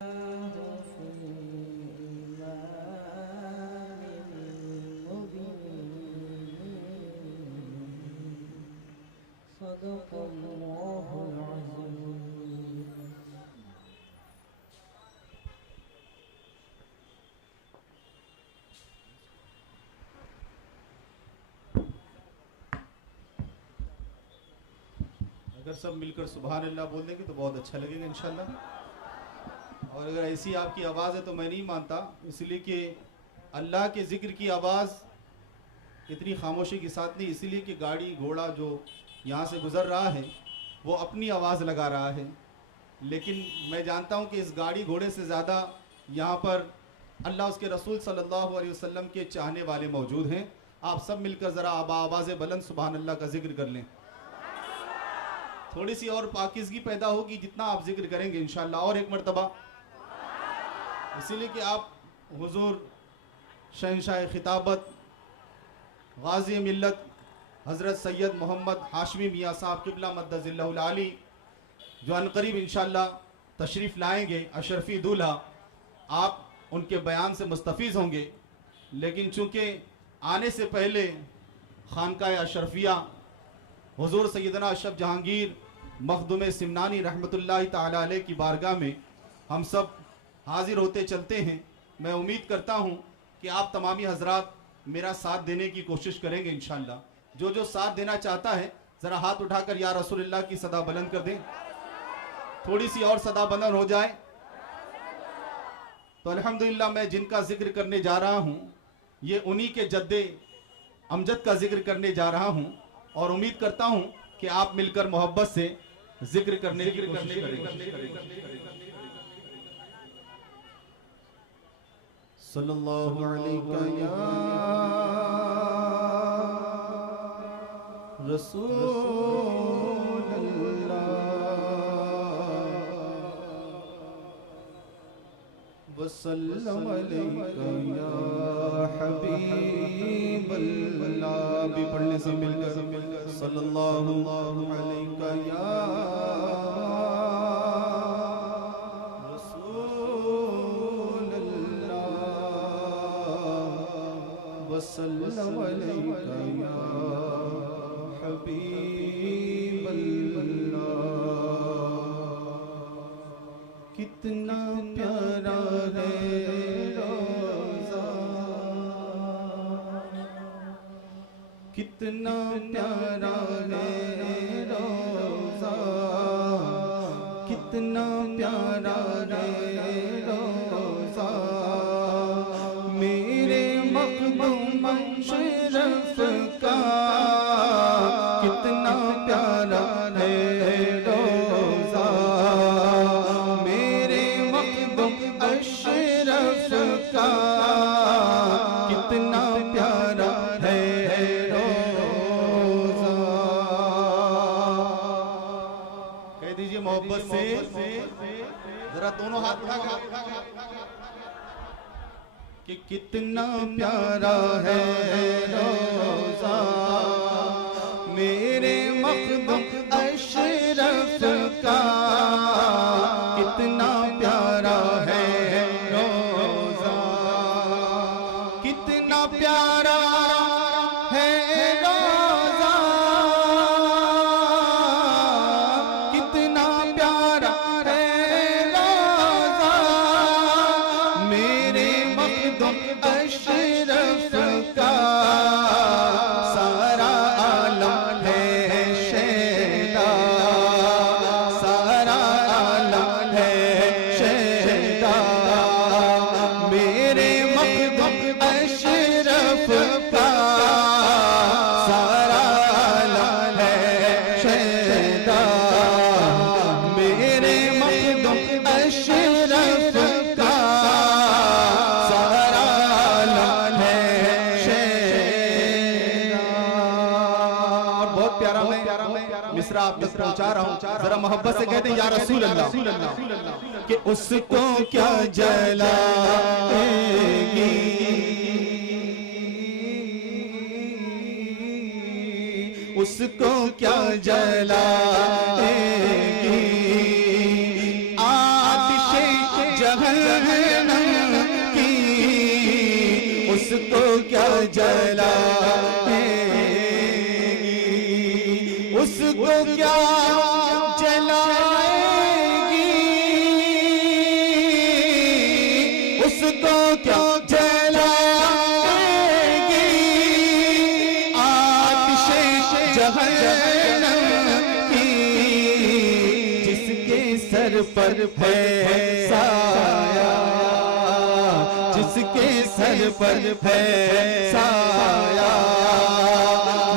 अगर सब मिलकर सुभान अल्लाह बोल देंगे तो बहुत अच्छा लगेगा इंशाल्लाह। और अगर ऐसी आपकी आवाज़ है तो मैं नहीं मानता, इसलिए कि अल्लाह के ज़िक्र की आवाज़ इतनी खामोशी के साथ नहीं, इसीलिए कि गाड़ी घोड़ा जो यहाँ से गुज़र रहा है वो अपनी आवाज़ लगा रहा है, लेकिन मैं जानता हूँ कि इस गाड़ी घोड़े से ज़्यादा यहाँ पर अल्लाह उसके रसूल सल्लल्लाहु अलैहि वसल्लम के चाहने वाले मौजूद हैं। आप सब मिलकर ज़रा आवाज़ बुलंद सुभान अल्लाह का जिक्र कर लें। थोड़ी सी और पाकिज़गी पैदा होगी जितना आप जिक्र करेंगे इंशाअल्लाह, और एक मरतबा, इसीलिए कि आप हुजूर शहंशाह खिताबत गाज़ी मिल्लत हज़रत सैयद मोहम्मद हाशमी मियाँ साहब क़िबला मद्दज़िल्लहुल आली जो अनकरीब इंशाअल्लाह तशरीफ़ लाएंगे अशरफी दूल्हा, आप उनके बयान से मुस्तफ़ीज़ होंगे। लेकिन चूँकि आने से पहले खानकाए अशरफिया हुजूर सैयदना अशरफ जहांगीर मखदूम सिमनानी रहमतुल्लाहि ताला अलैह की बारगाह में हम सब हाजिर होते चलते हैं, मैं उम्मीद करता हूँ कि आप तमामी हजरात मेरा साथ देने की कोशिश करेंगे इंशाअल्लाह। जो जो साथ देना चाहता है ज़रा हाथ उठाकर या रसूलुल्लाह की सदा बुलंद कर दें, थोड़ी सी और सदा बुलंद हो जाए तो अल्हम्दुलिल्लाह। मैं जिनका जिक्र करने जा रहा हूँ ये उन्हीं के जद्दे अमजद का जिक्र करने जा रहा हूँ, और उम्मीद करता हूँ कि आप मिलकर मोहब्बत से जिक्र करने की कोशिश करेंगे। सल्लल्लाहु अलैहि या रसूल वसल्लम अलैका या हबीबल्लाह। भी पढ़ने से मिलकर सल्लल्लाहु अलैका या रसूलल्लाह वसल्लम अलैका या हबीबल्लाह। कितना प्यारा है रोज़ा, कितना प्यारा है रोज़ा, कितना प्यारा है रोज़ा मेरे मखदूम अशरफ का। कितना प्यारा है रोज़ा मेरे मखदूम अशरफ का। कितना प्यारा है रोज़ा। कह दीजिए मोहब्बत से, जरा दोनों हाथ उठा कि कितना प्यारा है रोज़ा मेरे मखदूम अशरफ का। कितना प्यारा है रोज़ा, कितना प्यारा है रोज़ा, कितना प्यारा है रोज़ा मेरे मखदूम अशरफ का। सारा आलम है शैदा, सारा आलम है शैदा मेरे मखदूम अशरफ का। सारा आलम है शैदा मेरे मखदूम अशरफ का। सारा आलम है शैदा। और बहुत प्यारा मैं मिसरा आप तक पहुंचा रहा हूं, जरा मोहब्बत से कहते हैं या रसूल अल्लाह कि उसको क्या जलाएगी, उसको क्या जलाएगी आतिशे जलाएगी, उसको क्या जलाएगी, उसको क्या जलाएगी, आतिशे जहन्नम की, जिसके सर पर है साया, जिसके सर पर है साया,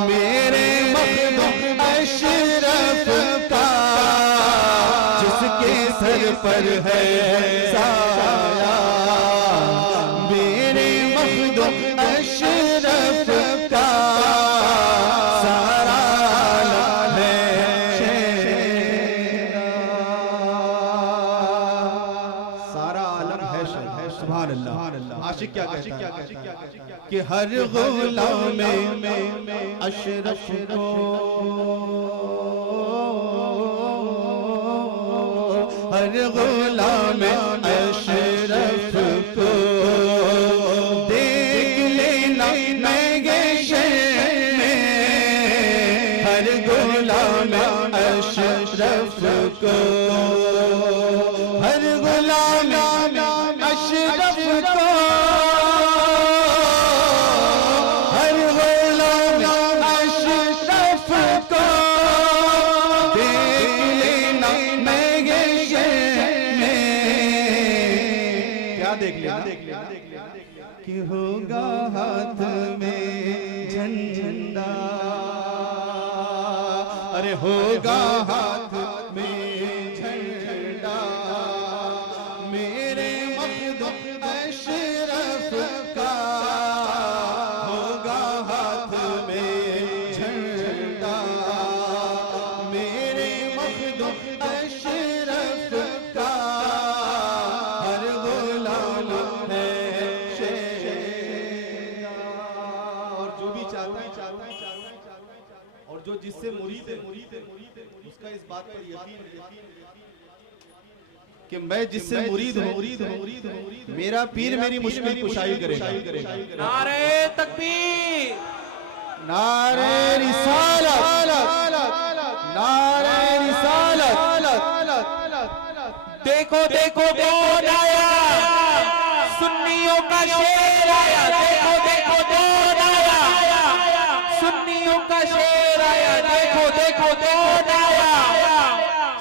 मेरे मखदूम अशरफ का, जिसके सर पर है साया, मेरे मखदूम अशरफ का सारा आलम है शेरा, सारा आलम है शेरा। सुभान अल्लाह। आशिक क्या कहता है कि हर गुलाम में अशरफ को, हर गुलाम में अशरफ को देख लेना महशर में, हर गुलाम में अशरफ को, हर गुलाम में अशरफ को, हर गुलाम अशरफ को देख लेना महशर में, क्या देख लिया कि होगा हाथ में झंडा, अरे होगा हाथ में झंडा, मेरे मखदूम अशरफ का होगा हाथ में झंडा, मेरे मखदूम अशरफ का हर गुलाम है शेरा। और जो भी चाहता है और जो जिससे मुरीद है उसका इस बात पर यकीन कि मैं जिससे मुरीद हूँ मेरा पीर मेरी मुश्किल कुशाई करेगा। नारे तकबीर, नारे रिसालत, नारे रिसालत, देखो देखो कौन आया, सुन्नियों का शेर आया, देखो देखो कौन आया, सुन्नियों का शेर आया, देखो देखो कौन आया,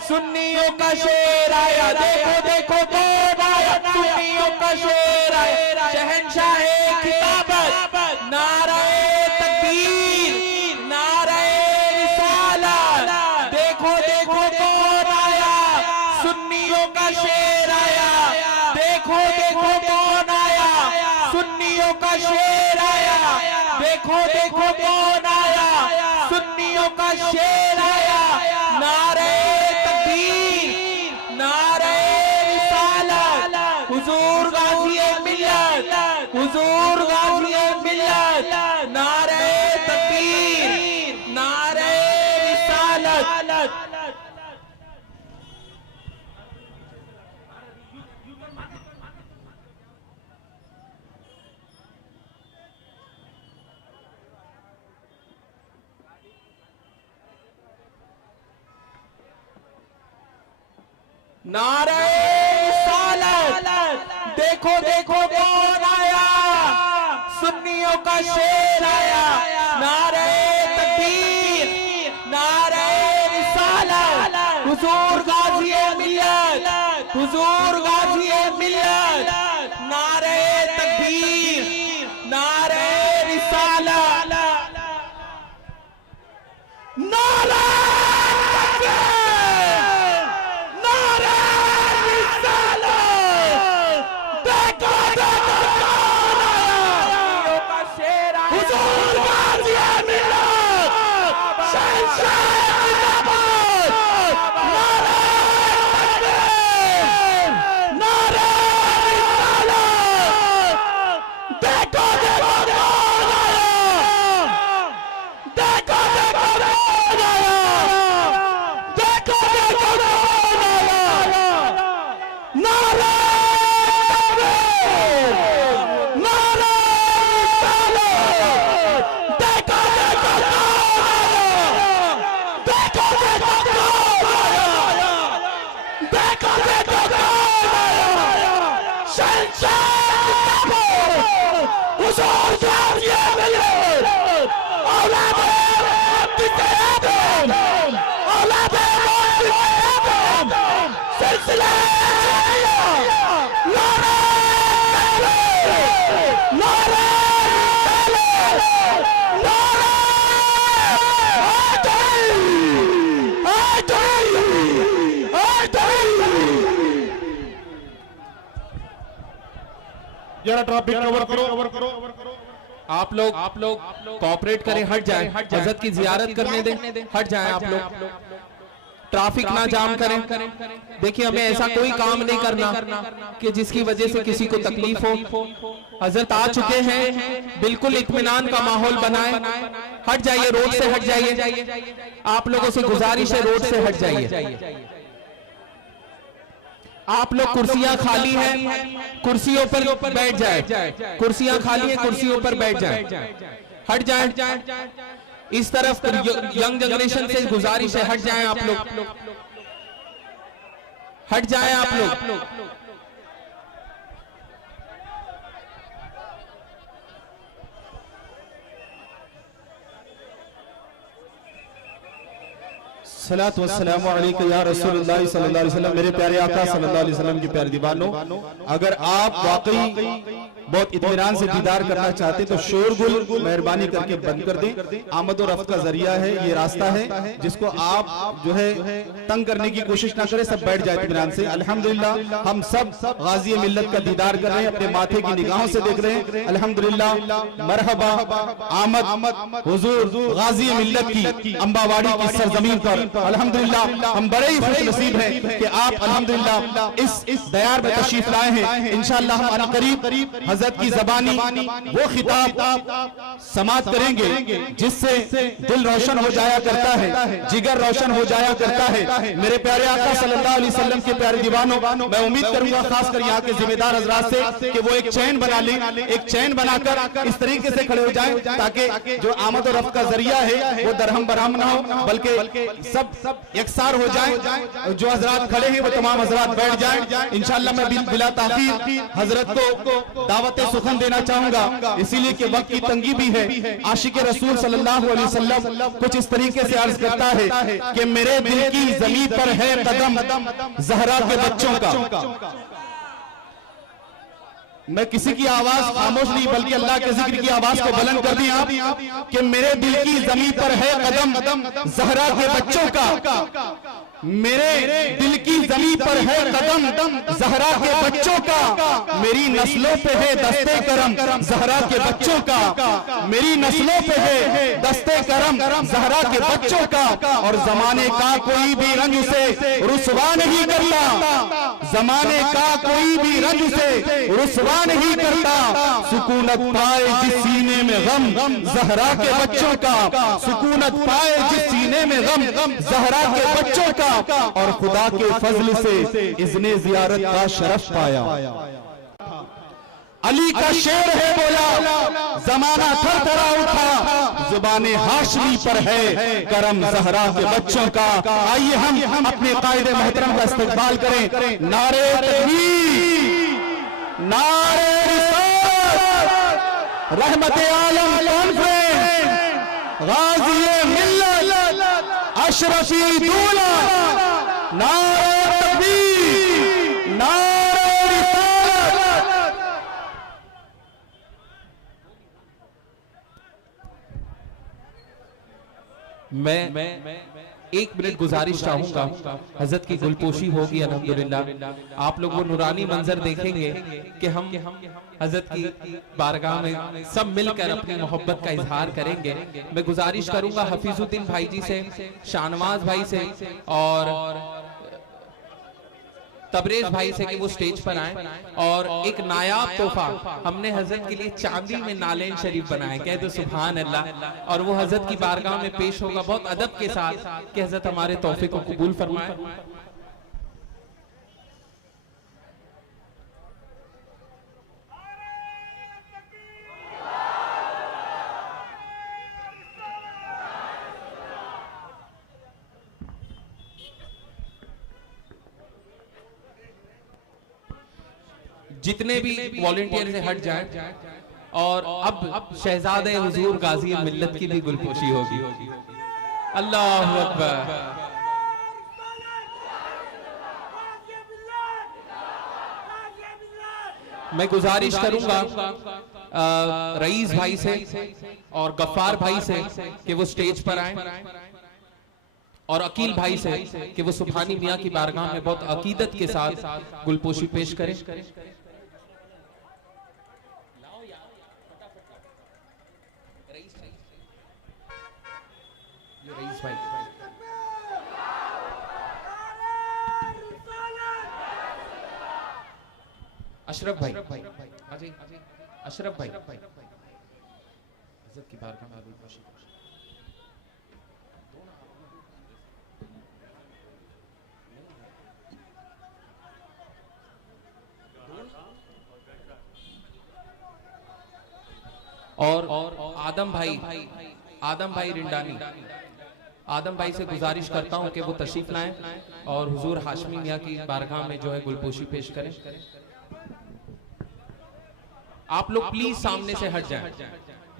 सुन्नियों का शेर आया, देखो देखो कौन आया, सुन्नियों का शेर आया, शहंशाहे खिताबत, नारे तकबीर, नारे रिसालत, देखो देखो कौन आया, सुन्नियों का शेर आया, देखो देखो कौन आया, सुन्नियों का शेर आया, देखो देखो कौन आया, सुन्नियों का शेर आया, नारे तकबीर, नारे रिसालत, हुजूर गाज़ी मिल्लत, हुजूर गाज़ी मिल्लत, नारे तकबीर, नारे रिसालत। नारे रिसालत, देखो देखो कौन आया, सुन्नियों का शेर आया, नारे तकबीर, नारे रिसालत, हुजूर गाज़ी मिल्लत, हुजूर गाज़ी मिल्लत, नारे तकबीर, नारे रिसालत, नारे जरा ट्रैफिक कवर करो। आप लोग कोऑपरेट करें, हट जाएं, हजरत की जियारत करने दें, हट जाएं आप लोग, ट्रैफिक ना जाम करें। देखिए हमें ऐसा कोई काम नहीं करना कि जिसकी वजह से किसी को तकलीफ हो। हजरत आ चुके हैं, बिल्कुल इत्मीनान का माहौल बनाएं। हट जाइए, रोड से हट जाइए, आप लोगों से गुजारिश है, रोड से हट जाइए। आप लोग कुर्सियां खाली हैं, कुर्सियों पर बैठ जाए, कुर्सियां खाली हैं, कुर्सियों पर बैठ जाए, हट जाए। इस तरफ यंग जनरेशन से गुजारिश है, हट जाएं आप लोग, हट जाएं आप लोग। सलातु वस्सलामु अलैका या रसूलुल्लाह सल्लल्लाहु अलैहि वसल्लम। मेरे प्यारे आका सल्लल्लाहु अलैहि वसल्लम के प्यारे दीवानों, अगर आप वाकई बहुत इत्मीनान से दीदार करना चाहते तो शोरगुल मेहरबानी करके बंद कर दें। आमद और रफ्त का जरिया है, ये रास्ता है जिसको आप जो है तंग करने की कोशिश ना करें, सब बैठ जाए इत्मीनान से। अल्हम्दुलिल्लाह हम सब गाजी मिल्लत का दीदार कर रहे हैं, अपने माथे की निगाहों से देख रहे हैं। अल्हम्दुलिल्लाह, मरहबा, आमद हुजूर गाजी मिल्लत की अम्बावाड़ी की सरजमीन पर। अल्हम्दुलिल्लाह हम बड़े ही खुशनसीब हैं कि आप अल्हम्दुलिल्लाह इस दयार में तशरीफ लाए हैं। इंशाअल्लाह हम अनकरीब हजरत की ज़बानी वो खिताब समात करेंगे जिससे दिल रोशन हो जाया करता है, जिगर रोशन हो जाया करता है। मेरे प्यारे आका सल्लल्लाहु अलैहि वसल्लम के प्यारे दीवानों, मैं उम्मीद करूंगा खासकर यहाँ के जिम्मेदार हजरात से कि वो एक चैन बना लें, एक चैन बनाकर इस तरीके से खड़े हो जाएं ताकि जो आमद और रफ्त का जरिया है वो दरहम बरहम ना हो, बल्कि सब यकसार हो जाए। जो हजरात खड़े हैं वो तमाम हजरात बैठ जाएं। इंशाअल्लाह मैं बिला ताखीर हजरत को दावत सुखन देना चाहूंगा, इसीलिए कि वक्त की तंगी भी है। आशिक रसूल सल्लल्लाहु अलैहि वसल्लम कुछ इस तरीके से अर्ज करता है कि मेरे दिल की जमीन पर है कदम ज़हरा के बच्चों का। मैं किसी की आवाज खामोश नहीं बल्कि अल्लाह के जिक्र की आवाज को बुलंद कर दी आप कि मेरे दिल की जमीन पर है कदम ज़हरा के बच्चों का। मेरे दिल की जमीन पर है कदम ज़हरा के बच्चों का। मेरी नस्लों पे है दस्ते करम ज़हरा के बच्चों का। मेरी नस्लों पे है दस्ते करम ज़हरा के बच्चों का। और जमाने का कोई भी रंज उसे रुसवा नहीं करता, जमाने का कोई भी रंज उसे रुसवा नहीं करता। सुकूनत पाए जिस सीने में गम ज़हरा के बच्चों का, सुकूनत पाए जिस सीने में गम ज़हरा के बच्चों का। और खुदा के फजल से इज़्ने ज़ियारत का शरफ पाया। अली का शेर है बोला, जमाना थरथरा उठा, जुबाने हाशमी पर है करम ज़हरा के बच्चों का। आइए हम अपने कायदे मोहतरम का इस्तकबाल करें। नारे तकबीर, नारे रिसालत, रहमत आलम कॉन्फ्रेंस, गाज़ी मिल्लत, अशरफी दूल्हा, नारे तकबीर, नारे रिसालत। मैं एक मिनट गुजारिश चाहूंगा, हजरत की गुलपोशी होगी अल्हम्दुलिल्लाह। आप लोग वो नूरानी मंजर देखेंगे कि हम हजरत की बारगाह में सब मिलकर अपनी मोहब्बत का इजहार करेंगे। मैं गुजारिश करूंगा हफीजुद्दीन भाई जी से, शाहनवाज भाई से और तबरेज भाई से कि वो स्टेज पर आए और एक नायाब तोहफा हमने हजरत के लिए चांदी में नालेन शरीफ बनाए, कह दो सुभान अल्लाह। और वो हजरत की बारगाह में पेश होगा बहुत अदब के साथ कि हजरत हमारे तोहफे को कबूल फरमाए। जितने भी वॉलंटियर से हट जाएं और अब शहजादे हुजूर गाजी मिल्लत की भी गुलपोशी होगी। अल्लाहु अकबर। मैं गुजारिश करूंगा रईस भाई से और गफ्फार भाई से कि वो स्टेज पर आए और अकील भाई से कि वो सुभानी मियां की बारगाह में बहुत अकीदत के साथ गुलपोशी पेश करें। ये रईस भाई। अशरफ भाई, अजय, अशरफ भाई, हज़रत की बारगाह में हाजिर बाशिश। और आदम भाई रिंडानी, आदम भाई से गुजारिश करता हूं कि वो तशरीफ लाएं और हुजूर हाशमी मियां की बारगाह में जो है गुलपोशी पेश करें। आप लोग प्लीज सामने से हट जाएं,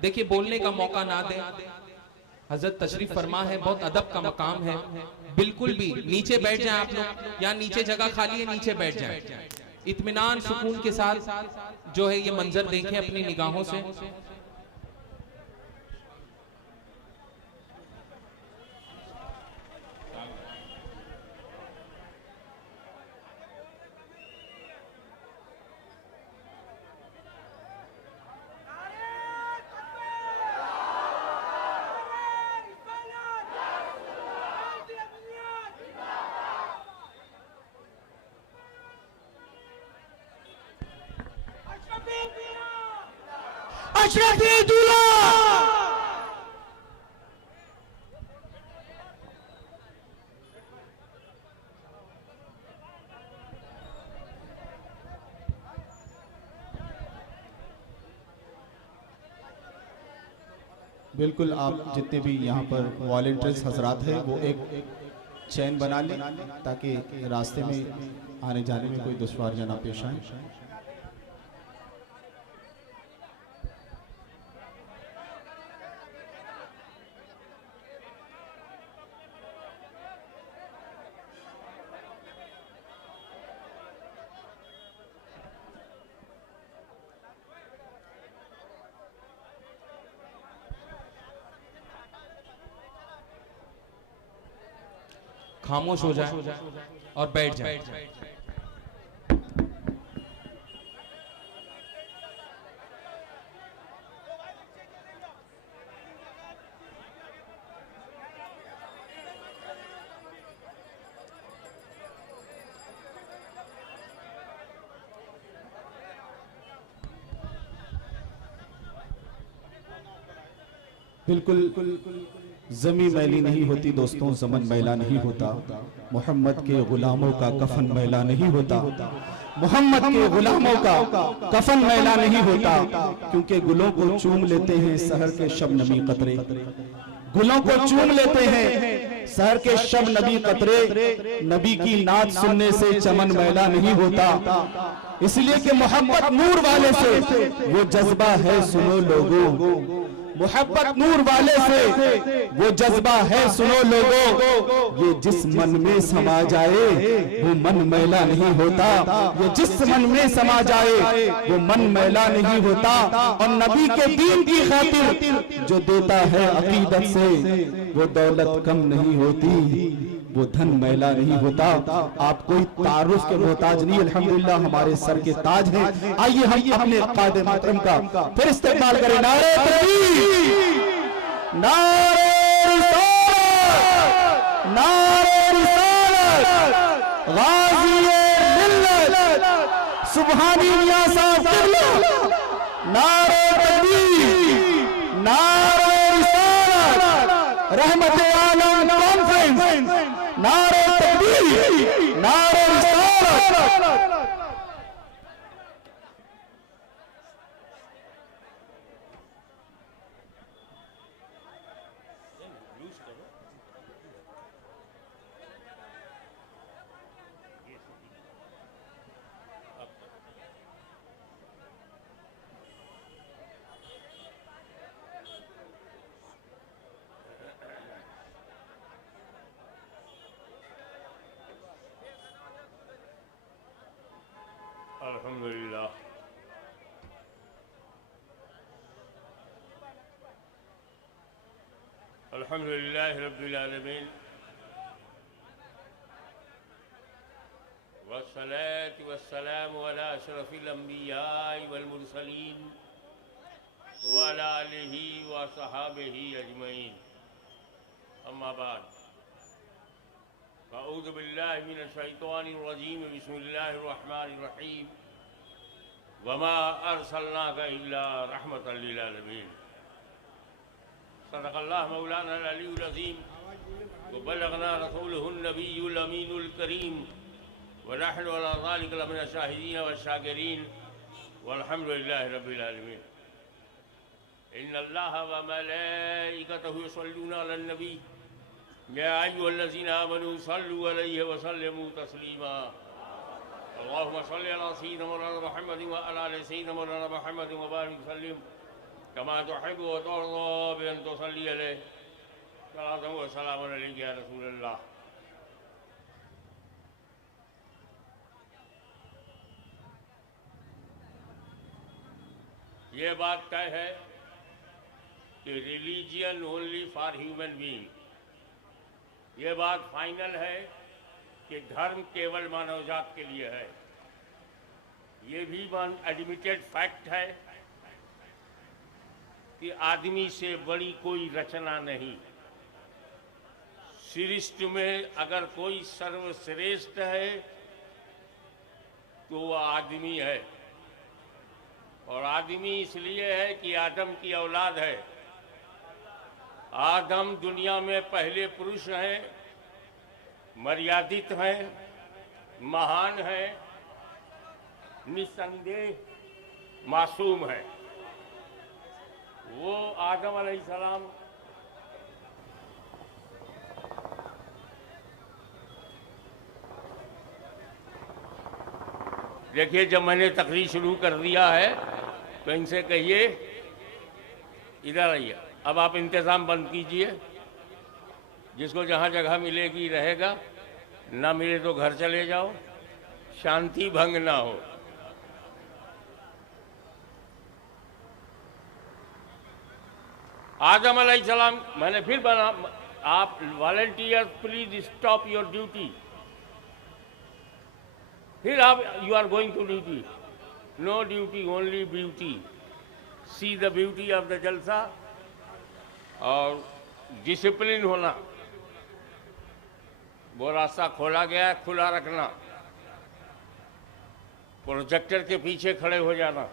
देखिए बोलने का मौका ना दें। हजरत तशरीफ फरमा है, बहुत अदब का मकाम है। बिल्कुल भी नीचे बैठ जाएं आप लोग, या नीचे जगह खाली है, नीचे बैठ जाएं। इत्मीनान सुकून के साथ जो है ये मंजर देखें अपनी निगाहों से। अशरफी दूल्हा बिल्कुल। आप जितने भी यहाँ पर वॉलंटियर्स हजरात हैं वो एक चैन बना लें ताकि रास्ते में आने जाने में कोई दुश्वारियाँ ना पेश आए। खामोश हो जाए और बैठ जाए। बिल्कुल जमी मैली नहीं होती दोस्तों, ज़मन मैला नहीं होता। मोहम्मद के गुलामों का कफन मैला नहीं होता। मोहम्मद के गुलामों का कफन मैला नहीं होता, क्योंकि गुलों को चूम लेते हैं सहर के शबनमी कतरे। गुलों को चूम लेते हैं सहर के शबनमी कतरे। नबी की नात सुनने से चमन मैला नहीं होता, इसलिए कि मोहब्बत नूर वाले से वो जज्बा है सुनो लोगों। मोहब्बत नूर वाले से वो जज्बा है सुनो लोगों। ये जिस मन में समा जाए वो मन मैला नहीं होता। ये जिस मन में समा जाए वो मन मैला नहीं होता। और नबी के दीन की खातिर जो देता है अकीदत से वो दौलत कम नहीं होती, वो धन मैला नहीं होता। आप कोई तारुफ के मोहताज नहीं, अल्हम्दुलिल्लाह हमारे सर के ताज हैं। आइए हम अपने कायदे मोहतरम का फिर इस्तेमाल करें। नारे तकबीर, नारे रिसालत, नारे रिसालत, गाज़ी-ए मिल्लत सुबहानी मियां साहब क़िबला। नारे तकबीर, नारे रिसालत, रहमत आलम कॉन्फ्रेंस। नारे तकबीर, नारे रिसालत। अल्हम्दुलिल्लाह अल्हम्दुलिल्लाह रब्बिल आलमीन वस्सलातु वस्सलामु अला अशरफिल अंबिया वल मुरसलीन व वाला आलिही व सहाबिही अजमईन। अम्मा बाद, अऊज़ु बिल्लाहि मिनश शैतानिर रजीम, बिस्मिल्लाहिर रहमानिर रहीम। वमा अरसलनाका इल्ला रहमतल लिल आलमीन। सदक़ल्लाहु मौलाना अल-अलीयुल अज़ीम व बल्लगना रसूलुहुन नबियुल अमीनुल करीम व नहनु अला ज़ालिका लमिन शाहिदीन व शाकिरीन वल्हम्दुलिल्लाहि रब्बिल आलमीन। इन्नल्लाहा व मलाइकतहु युसल्लूना अलन नबी या अय्युहल्लज़ीना आमनू सल्लू अलैहि व सल्लिमू तस्लीमा। अल्लाहुम्मा सल्लि अला सय्यिदिना मौलाना मुहम्मद व अला आलि सय्यिदिना मौलाना मुहम्मद व बारिक वसल्लिम कमा तुहिब्बु व तर्दा बि अन तुसल्ली अलैहि सलातन व सलामन अलैका या रसूलल्लाह। ये बात तय है कि religion only for human being, ये बात फाइनल है कि धर्म केवल मानवजात के लिए है। ये भी एडमिटेड फैक्ट है कि आदमी से बड़ी कोई रचना नहीं। सृष्टि में अगर कोई सर्वश्रेष्ठ है तो वह आदमी है, और आदमी इसलिए है कि आदम की औलाद है। आदम दुनिया में पहले पुरुष हैं, मर्यादित हैं, महान हैं, निस्संदेह मासूम है। वो आदम अलैहिस्सलाम देखिए, जब मैंने तकरीर शुरू कर दिया है तो इनसे कहिए इधर आइए। अब आप इंतज़ाम बंद कीजिए, जिसको जहाँ जगह मिलेगी रहेगा, ना मिले तो घर चले जाओ, शांति भंग ना हो। आदम अलैहिस्सलाम, मैंने फिर बना, आप volunteer please stop your duty. फिर आप you are going to duty, no duty only beauty. See the beauty of the जलसा। और डिसिप्लिन होना, वो रास्ता खोला गया, खुला रखना। प्रोजेक्टर के पीछे खड़े हो जाना,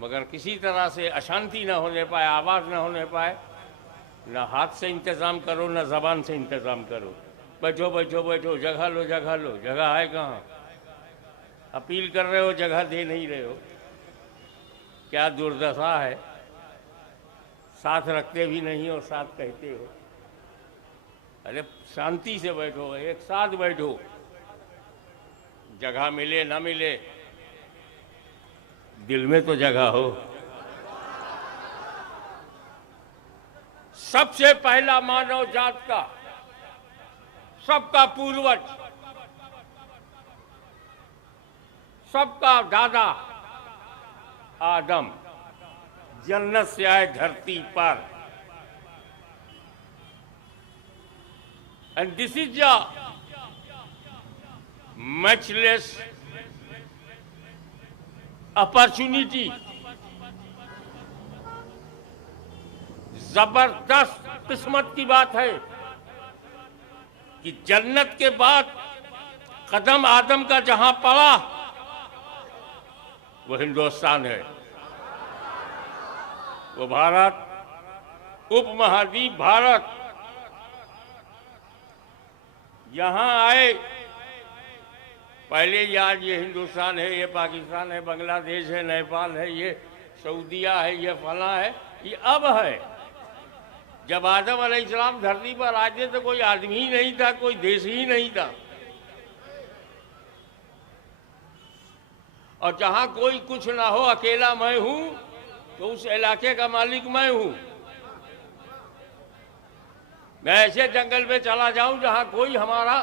मगर किसी तरह से अशांति ना होने पाए, आवाज़ ना होने पाए। ना हाथ से इंतज़ाम करो, ना ज़बान से इंतज़ाम करो। बैठो बैठो बैठो, जगह लो जगह लो। जगह है कहाँ? अपील कर रहे हो, जगह दे नहीं रहे हो। क्या दुर्दशा है। साथ रखते भी नहीं और साथ कहते हो। अरे शांति से बैठो, एक साथ बैठो। जगह मिले ना मिले, दिल में तो जगह हो। सबसे पहला मानव जात का, सबका पूर्वज, सबका दादा आदम जन्नत से आए धरती पर। And this is the matchless opportunity, जबरदस्त किस्मत की बात है कि जन्नत के बाद कदम आदम का जहां पड़ा वो हिंदुस्तान है, वो भारत, उपमहाद्वीप भारत। यहां आए, पहले यार ये हिंदुस्तान है, ये पाकिस्तान है, बांग्लादेश है, नेपाल है, ये सऊदीया है, ये फला है, ये अब है। जब आदम अलैहिस्सलाम धरती पर आए थे तो कोई आदमी ही नहीं था, कोई देश ही नहीं था। और जहां कोई कुछ ना हो, अकेला मैं हूं, तो उस इलाके का मालिक मैं हूं। मैं ऐसे जंगल में चला जाऊं जहां कोई हमारा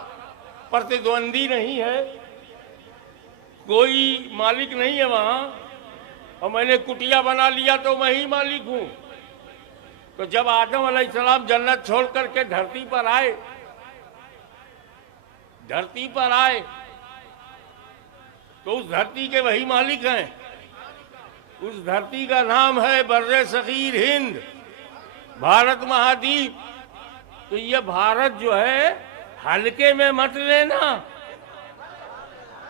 प्रतिद्वंदी नहीं है, कोई मालिक नहीं है वहां, और मैंने कुटिया बना लिया तो मैं ही मालिक हूं। तो जब आदम अलैहिस्सलाम जन्नत छोड़ करके धरती पर आए, तो उस धरती के वही मालिक हैं। उस धरती का नाम है बर्रे सगीर हिंद, भारत महाद्वीप। तो ये भारत जो है हल्के में मत लेना,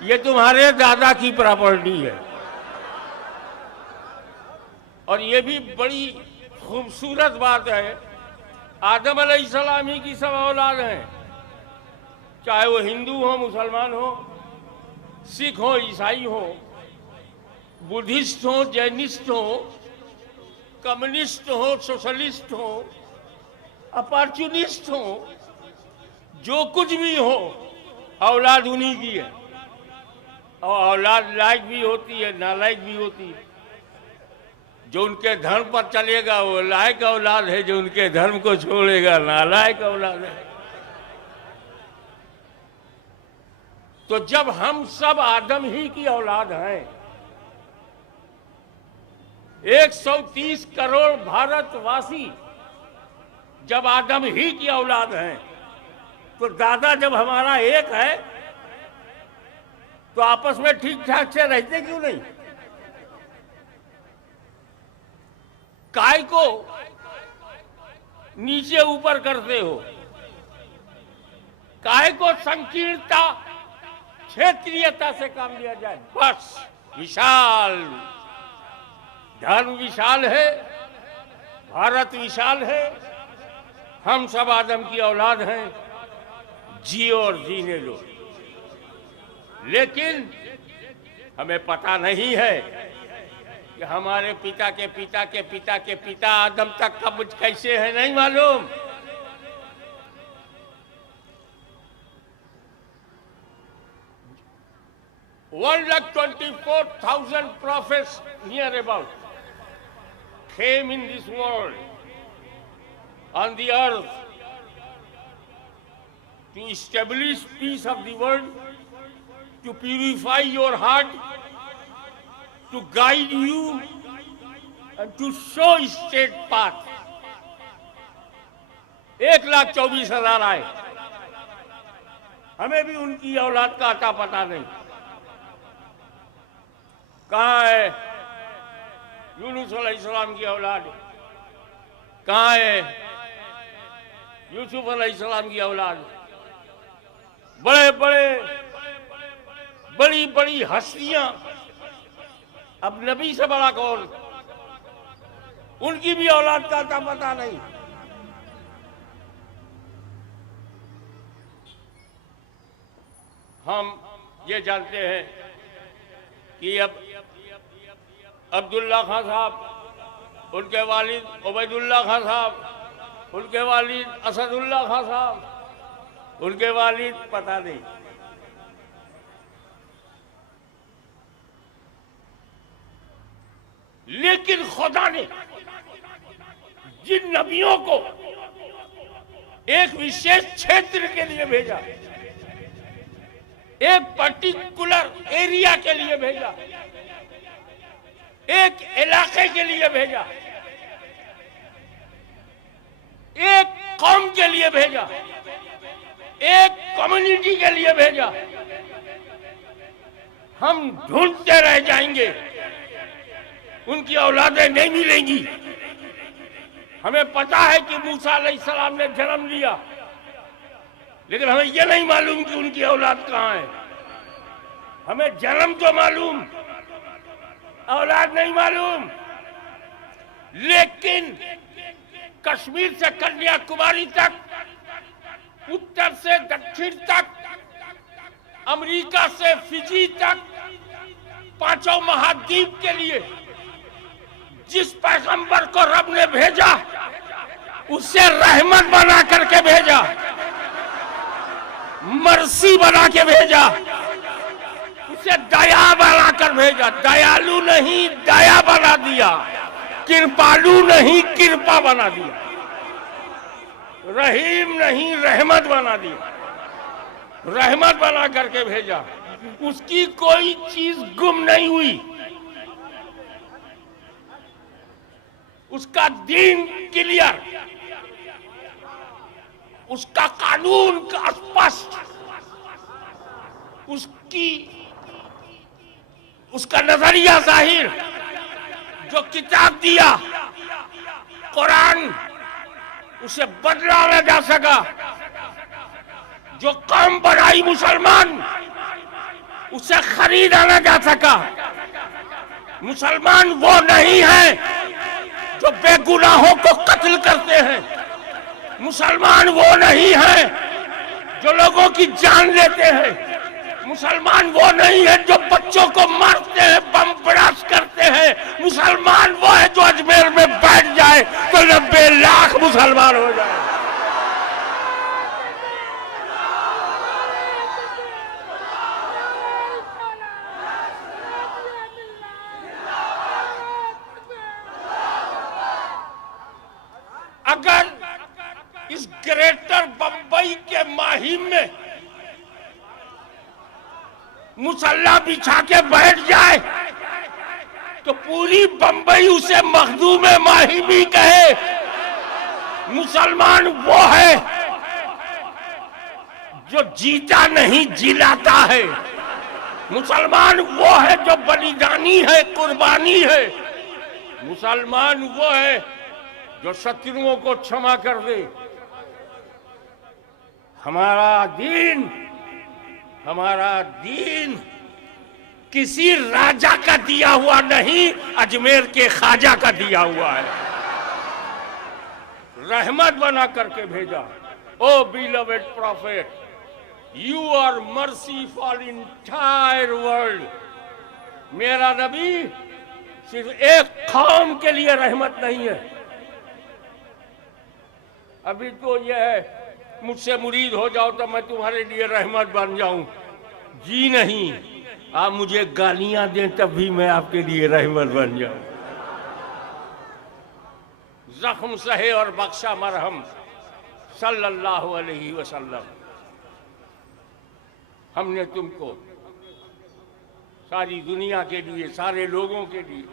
ये तुम्हारे दादा की प्रॉपर्टी है। और ये भी बड़ी खूबसूरत बात है, आदम अलैहिस्सलाम ही की सब औलाद हैं, चाहे वो हिंदू हो, मुसलमान हो, सिख हो, ईसाई हो, बुद्धिस्ट हो, जैनिस्ट हो, कम्युनिस्ट हो, सोशलिस्ट हो, अपॉर्चुनिस्ट हो, जो कुछ भी हो, औलाद उन्हीं की है। और औलाद लायक भी होती है, नालायक भी होती है। जो उनके धर्म पर चलेगा वो लायक औलाद है, जो उनके धर्म को छोड़ेगा नालायक औलाद है। तो जब हम सब आदम ही की औलाद हैं, 130 करोड़ भारतवासी जब आदम ही की औलाद हैं, तो दादा जब हमारा एक है तो आपस में ठीक ठाक से रहते क्यों नहीं? काय को नीचे ऊपर करते हो? काय को संकीर्णता, क्षेत्रीयता से काम लिया जाए? बस विशाल धर्म विशाल है, भारत विशाल है, हम सब आदम की औलाद हैं, जियो और जीने लो। लेकिन हमें पता नहीं है कि हमारे पिता के पिता के पिता के पिता आदम तक कब कैसे है, नहीं मालूम। One lakh 24,000 prophets near about came in this world, on the earth, to establish peace of the world, to purify your heart, to guide you, and to show straight path. 1,24,000 आए, हमें भी उनकी औलाद का अता पता नहीं। कहाँ है यूनुस अलैहिस्सलाम की औलाद? कहाँ है यूसुफ अलैहिस्सलाम की औलाद? बड़े बड़े बड़ी बड़ी हस्तियां, अब नबी से बड़ा कौन? उनकी भी औलाद का अता पता नहीं। हम ये जानते हैं कि अब अब्दुल्ला खान साहब, उनके वालिद उबैदुल्ला खान साहब, उनके वालिद असदुल्ला खान साहब, उनके वालिद पता नहीं। लेकिन खुदा ने जिन नबियों को एक विशेष क्षेत्र के लिए भेजा, एक पर्टिकुलर एरिया के लिए भेजा, एक इलाके के लिए भेजा, एक कौम के लिए भेजा, एक कम्युनिटी के लिए भेजा, हम ढूंढते रह जाएंगे, उनकी औलादें नहीं मिलेंगी। हमें पता है कि मूसा अलैहिस्सलाम ने जन्म लिया, लेकिन हमें यह नहीं मालूम कि उनकी औलाद कहाँ है। हमें जन्म तो मालूम, औलाद नहीं मालूम। लेकिन कश्मीर से कन्याकुमारी तक, उत्तर से दक्षिण तक, अमेरिका से फिजी तक, पांचों महाद्वीप के लिए जिस पैगंबर को रब ने भेजा, उससे रहमत बना करके भेजा, मर्सी बना के भेजा, उसे दया बना कर भेजा। दयालु नहीं, दया बना दिया। कृपालु नहीं, कृपा बना दिया। रहीम नहीं, रहमत बना दिया। रहमत बना करके भेजा। उसकी कोई चीज गुम नहीं हुई। उसका दीन क्लियर, उसका कानून का स्पष्ट, उसका नजरिया जाहिर, जो किताब दिया कुरान, उसे बदला न जा सका। जो कौम बनाई मुसलमान, उसे खरीदा न जा सका। मुसलमान वो नहीं है जो बेगुनाहों को कत्ल करते हैं। मुसलमान वो नहीं है जो लोगों की जान लेते हैं। मुसलमान वो नहीं है जो बच्चों को मारते हैं, बम ब्लास्ट करते हैं। मुसलमान वो है जो अजमेर में बैठ जाए तो 90 लाख मुसलमान हो जाए। अगर इस ग्रेटर बंबई के माहिम में मुसल्ला बिछा के बैठ जाए तो पूरी बंबई उसे मखदूम माहिमी कहे। मुसलमान वो है जो जीता नहीं जिलाता है। मुसलमान वो है जो बलिदानी है, कुर्बानी है। मुसलमान वो है जो शत्रुओं को क्षमा कर दे। हमारा दीन किसी राजा का दिया हुआ नहीं, अजमेर के ख्वाजा का दिया हुआ है। रहमत बना करके भेजा। O beloved prophet, you are mercy for entire world. मेरा नबी सिर्फ एक कौम के लिए रहमत नहीं है। अभी तो यह है मुझसे मुरीद हो जाओ तो मैं तुम्हारे लिए रहमत बन जाऊं। जी नहीं, आप मुझे गालियां दें तब भी मैं आपके लिए रहमत बन जाऊं। जख्म सहे और बख्शा मरहम सल्लल्लाहु अलैहि वसल्लम। हमने तुमको सारी दुनिया के लिए, सारे लोगों के लिए,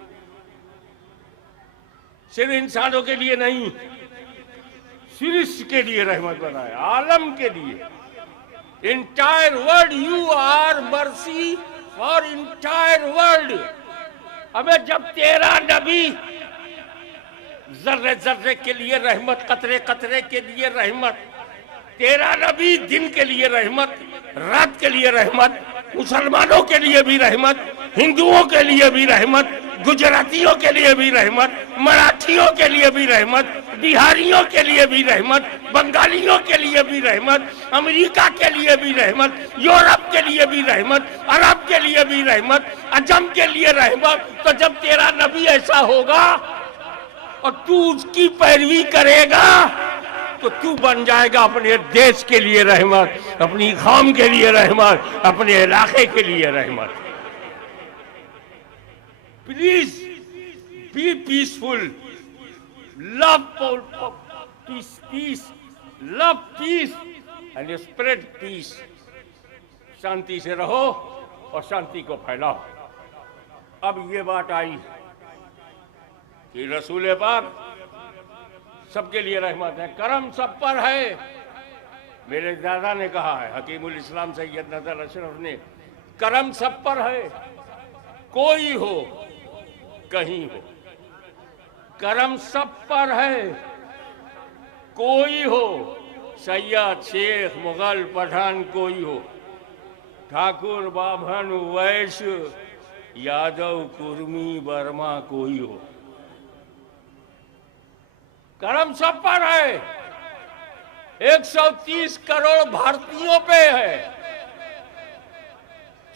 सिर्फ इंसानों के लिए नहीं, सृष्टि के लिए रहमत बनाया, आलम के लिए। Entire world, you are mercy for entire world. हमें जब तेरा नबी जर्रे जर्रे के लिए रहमत, कतरे कतरे के लिए रहमत, तेरा नबी दिन के लिए रहमत, रात के लिए रहमत, मुसलमानों के लिए भी रहमत, हिंदुओं के लिए भी रहमत, गुजरातियों के लिए भी रहमत, मराठियों के लिए भी रहमत, बिहारियों के लिए भी रहमत, बंगालियों के लिए भी रहमत, अमेरिका के लिए भी रहमत, यूरोप के लिए भी रहमत, अरब के लिए भी रहमत, अजम के लिए रहमत। तो जब तेरा नबी ऐसा होगा और तू उसकी पैरवी करेगा तो तू बन जाएगा अपने देश के लिए रहमत, अपनी कौम के लिए रहमत, अपने इलाके के लिए रहमत। Please be peaceful, love peace, love peace and spread peace. शांति से रहो और शांति को फैलाओ। अब ये बात आई कि रसूल पाक सबके लिए रहमत है, करम सब पर है। मेरे दादा ने कहा है, हकीमुल इस्लाम सैयद नजर अशरफ ने, करम सब पर है, कोई हो कहीं हो, करम सब पर है, कोई हो, सैयद, शेख, मुगल, पठान, कोई हो, ठाकुर, बाभन, वैश्य, यादव, कुर्मी, बर्मा, कोई हो, करम सब पर है। 130 करोड़ भारतीयों पे है,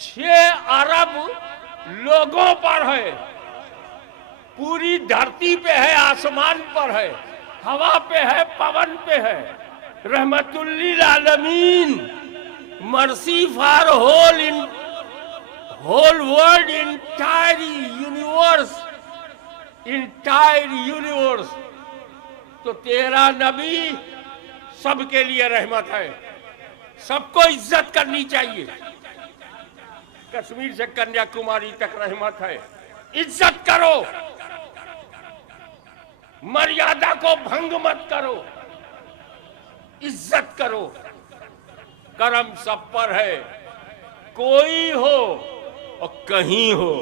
6 अरब लोगों पर है, पूरी धरती पे है, आसमान पर है, हवा पे है, पवन पे है। रहमतुल्लिल आलमीन, mercy for whole world, entire universe. तो तेरा नबी सबके लिए रहमत है, सबको इज्जत करनी चाहिए। कश्मीर से कन्याकुमारी तक रहमत है, इज्जत करो, मर्यादा को भंग मत करो, इज्जत करो। करम सब पर है, कोई हो और कहीं हो,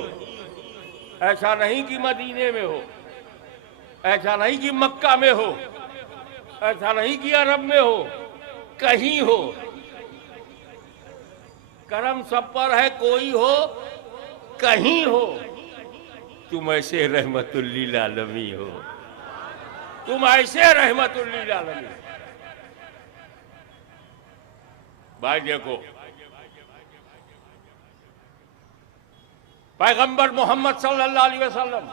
ऐसा नहीं कि मदीने में हो, ऐसा नहीं कि मक्का में हो, ऐसा नहीं कि अरब में हो, कहीं हो। करम सब पर है, कोई हो कहीं हो, तुम ऐसे रहमतुल्लिल आलमी हो, तुम ऐसे रहमतुल्लिल आलमी। भाई देखो, पैगंबर मोहम्मद सल्लल्लाहु अलैहि वसल्लम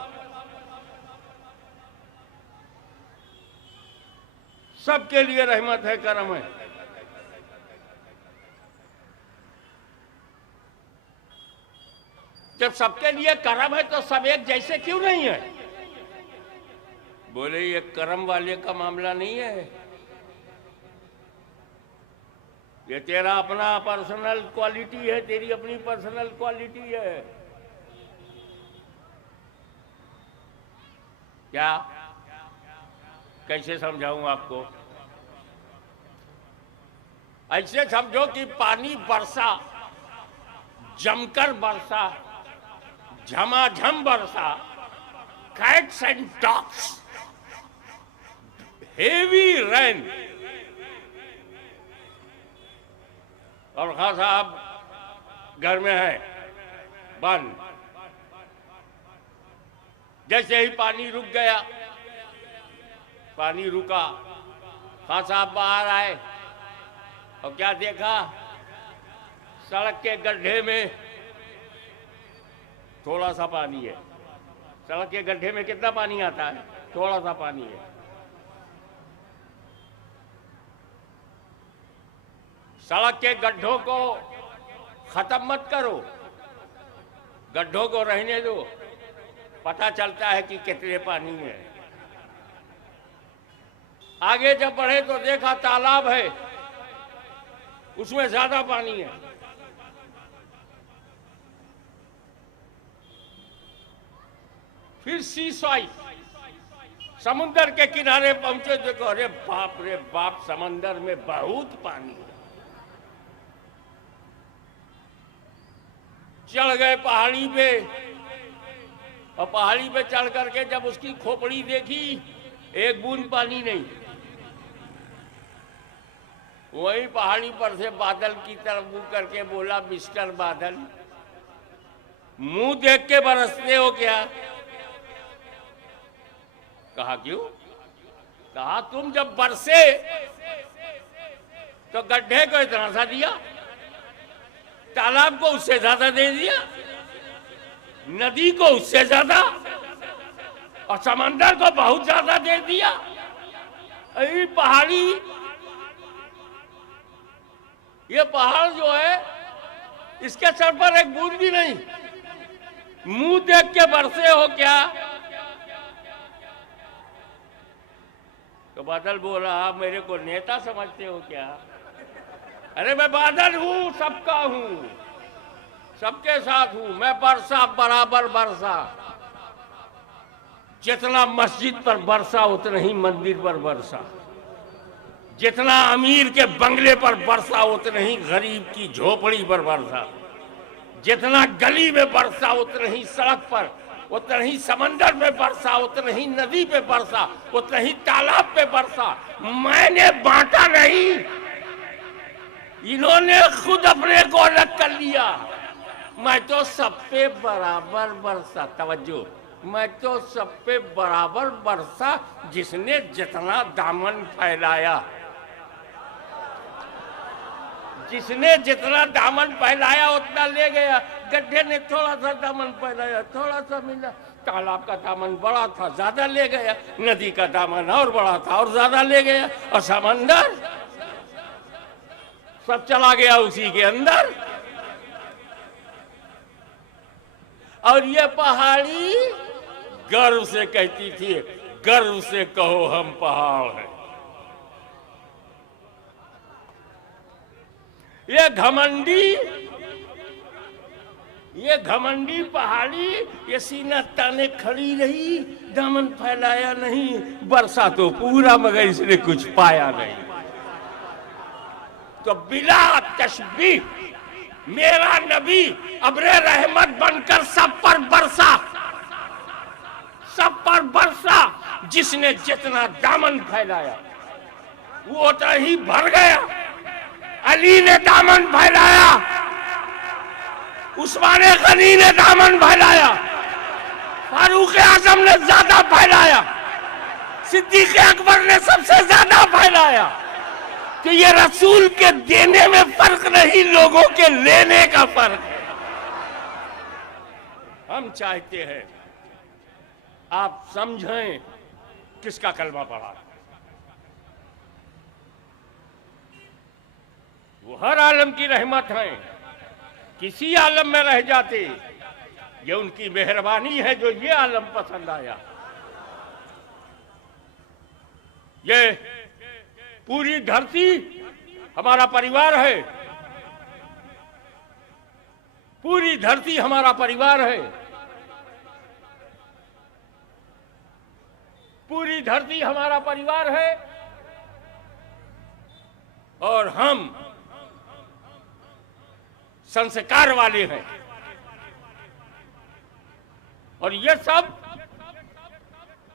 सबके लिए रहमत है, करम है। जब सबके लिए करम है तो सब एक जैसे क्यों नहीं है? बोले ये करम वाले का मामला नहीं है, ये तेरा अपना पर्सनल क्वालिटी है, तेरी अपनी पर्सनल क्वालिटी है। क्या कैसे समझाऊं आपको? ऐसे समझो कि पानी बरसा, जमकर बरसा, झमाझम बरसा, cats and dogs, heavy rain. और खान साहब घर में है बंद, जैसे ही पानी रुक गया, पानी रुका, खान साहब बाहर आए और क्या देखा? सड़क के गड्ढे में थोड़ा सा पानी है। सड़क के गड्ढे में कितना पानी आता है? थोड़ा सा पानी है। सड़क के गड्ढों को खत्म मत करो, गड्ढों को रहने दो, पता चलता है कि कितने पानी में है। आगे जब बढ़े तो देखा तालाब है, उसमें ज्यादा पानी है। फिर सी साइड, समुद्र के किनारे पहुंचे, देखो अरे बाप रे बाप, समंदर में बहुत पानी है। चढ़ गए पहाड़ी पे, और पहाड़ी पे चढ़ करके जब उसकी खोपड़ी देखी, एक बूंद पानी नहीं। वही पहाड़ी पर से बादल की तरफ मुंह करके बोला, मिस्टर बादल, मुंह देख के बरसते हो क्या? कहा क्यों? कहा तुम जब बरसे तो गड्ढे को इतना सा दिया, तालाब को उससे ज्यादा दे दिया, नदी को उससे ज्यादा, और समंदर को बहुत ज्यादा दे दिया। अरे पहाड़ी, ये पहाड़ जो है, इसके सर पर एक बूंद भी नहीं। मुंह देख के बरसे हो क्या? तो बादल बोला, आप मेरे को नेता समझते हो क्या? अरे मैं बादल हूं, सबका हूं, सबके साथ हूं। मैं बरसा, बराबर बरसा। जितना मस्जिद पर बरसा उतना ही मंदिर पर बरसा, जितना अमीर के बंगले पर बरसा उतना ही गरीब की झोपड़ी पर बरसा, जितना गली में बरसा उतना ही सड़क पर, उतना ही समंदर में बरसा, उतना ही नदी पे बरसा, उतना ही तालाब पे बरसा। मैंने बांटा नहीं, इन्होंने खुद अपने को अलग कर लिया। मैं तो सब पे बराबर बरसा। तवज्जो, मैं तो सब पे बराबर बरसा, जिसने जितना दामन फैलाया, जिसने जितना दामन फैलाया उतना ले गया। गड्ढे ने थोड़ा सा दामन फैलाया, थोड़ा सा मिला। तालाब का दामन बड़ा था, ज्यादा ले गया। नदी का दामन और बड़ा था और ज्यादा ले गया। और समंदर सब चला गया उसी के अंदर। और ये पहाड़ी गर्व से कहती थी, गर्व से कहो हम पहाड़ हैं। ये घमंडी पहाड़ी ये सीना ताने खड़ी रही, दामन फैलाया नहीं। बरसा तो पूरा, मगर इसने कुछ पाया नहीं। तो बिला तशबीह मेरा नबी अब्रे रहमत बनकर सब पर बरसा। सब पर बरसा, जिसने जितना दामन फैलाया वो उतना ही भर गया। अली ने दामन फैलाया, उस्मान गनी ने दामन फैलाया, फारूक आजम ने ज्यादा फैलाया, सिद्दीक अकबर ने सबसे ज्यादा फैलाया। तो ये रसूल के देने में फर्क नहीं, लोगों के लेने का फर्क है। हम चाहते हैं आप समझें किसका कलमा पढ़ा। वो हर आलम की रहमत है, किसी आलम में रह जाते, ये उनकी मेहरबानी है जो ये आलम पसंद आया। ये पूरी धरती हमारा परिवार है, पूरी धरती हमारा परिवार है, पूरी धरती हमारा परिवार है। और हम संस्कार वाले हैं, और ये सब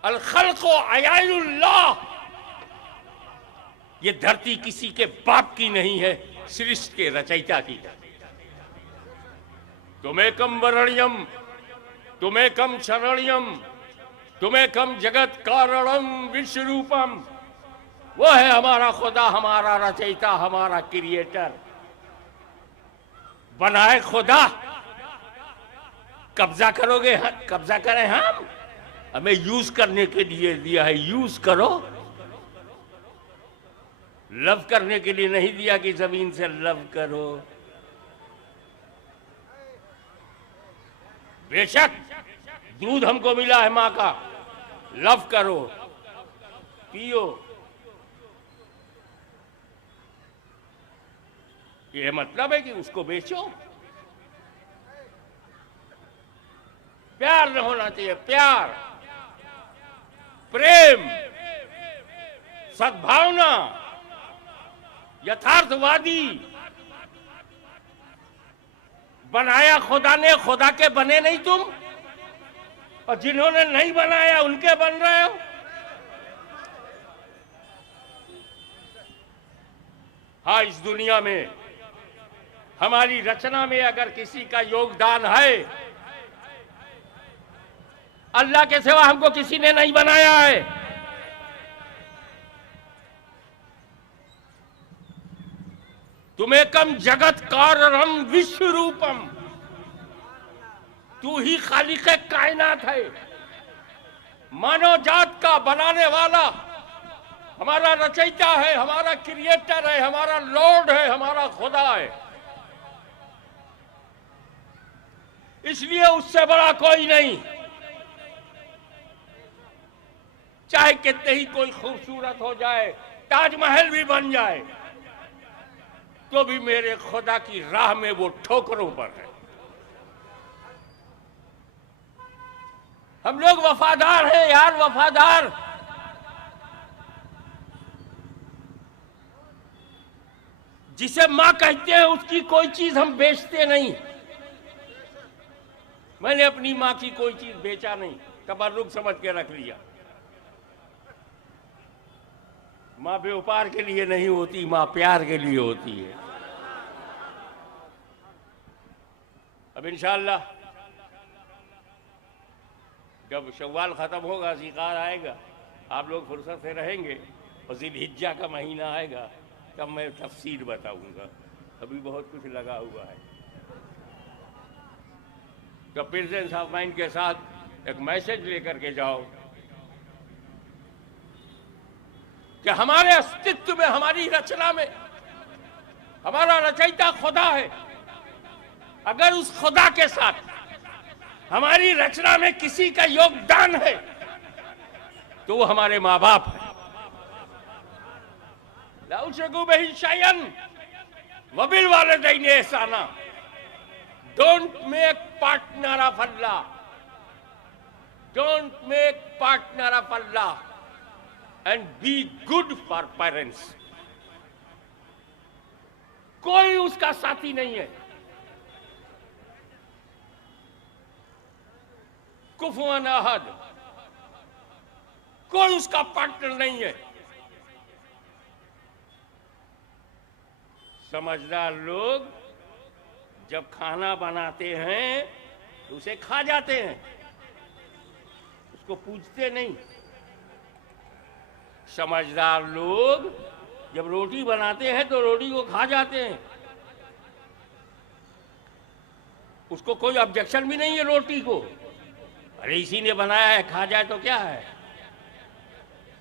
अल खल्क़ु अयानुल्लाह, ये धरती किसी के बाप की नहीं है, सृष्टि के रचयिता की है। तुम्हेकम वरणियम, तुम्हेकम शरणियम, तुम्हेकम जगत कारणम विश्वरूपम। वो है हमारा खुदा, हमारा रचयिता, हमारा क्रिएटर। बनाए खुदा, कब्जा करोगे, कब्जा करें हम? हमें यूज करने के लिए दिया है, यूज करो। लव करने के लिए नहीं दिया कि जमीन से लव करो। बेशक दूध हमको मिला है मां का, लव करो, पियो। ये मतलब है कि उसको बेचो। प्यार न होना चाहिए, प्यार, प्रेम, सद्भावना, यथार्थवादी। बनाया खुदा ने, खुदा के बने नहीं तुम, और जिन्होंने नहीं बनाया उनके बन रहे हो। हाँ, इस दुनिया में हमारी रचना में अगर किसी का योगदान है, अल्लाह के सिवा हमको किसी ने नहीं बनाया है। तुम्हेकम जगत कारणम विश्व रूपम, तू ही खालिक कायनात है, मानव जात का बनाने वाला, हमारा रचयिता है, हमारा क्रिएटर है, हमारा लॉर्ड है, हमारा खुदा है। इसलिए उससे बड़ा कोई नहीं। चाहे कितने ही कोई खूबसूरत हो जाए, ताजमहल भी बन जाए, तो भी मेरे खुदा की राह में वो ठोकरों पर है। हम लोग वफादार हैं यार, वफादार। जिसे मां कहते हैं उसकी कोई चीज हम बेचते नहीं। मैंने अपनी मां की कोई चीज बेचा नहीं, तबर्रुक समझ के रख लिया। मां व्यापार के लिए नहीं होती, मां प्यार के लिए होती है। अब इंशाअल्लाह जब शव्वाल खत्म होगा, ज़िकार आएगा, आप लोग फुर्सत से रहेंगे, और ज़िलहिज्जा का महीना आएगा, तब मैं तफसीर बताऊंगा। अभी बहुत कुछ लगा हुआ है। तो प्रेजेंस ऑफ माइंड के साथ एक मैसेज लेकर के जाओ कि हमारे अस्तित्व में, हमारी रचना में हमारा रचयिता खुदा है। अगर उस खुदा के साथ हमारी रचना में किसी का योगदान है तो वो हमारे माँ बाप हैं। ला तुशरिकू बिही शैअन व बिल वालिदैनि इहसाना। Don't make partner of Allah, don't make partner of Allah and be good for parents. कोई उसका साथी नहीं है। कुफुअन अहद, कोई उसका पार्टनर नहीं है। समझदार लोग जब खाना बनाते हैं तो उसे खा जाते हैं, उसको पूछते नहीं। समझदार लोग जब रोटी बनाते हैं तो रोटी को खा जाते हैं, उसको कोई ऑब्जेक्शन भी नहीं है रोटी को। अरे इसी ने बनाया है, खा जाए तो क्या है,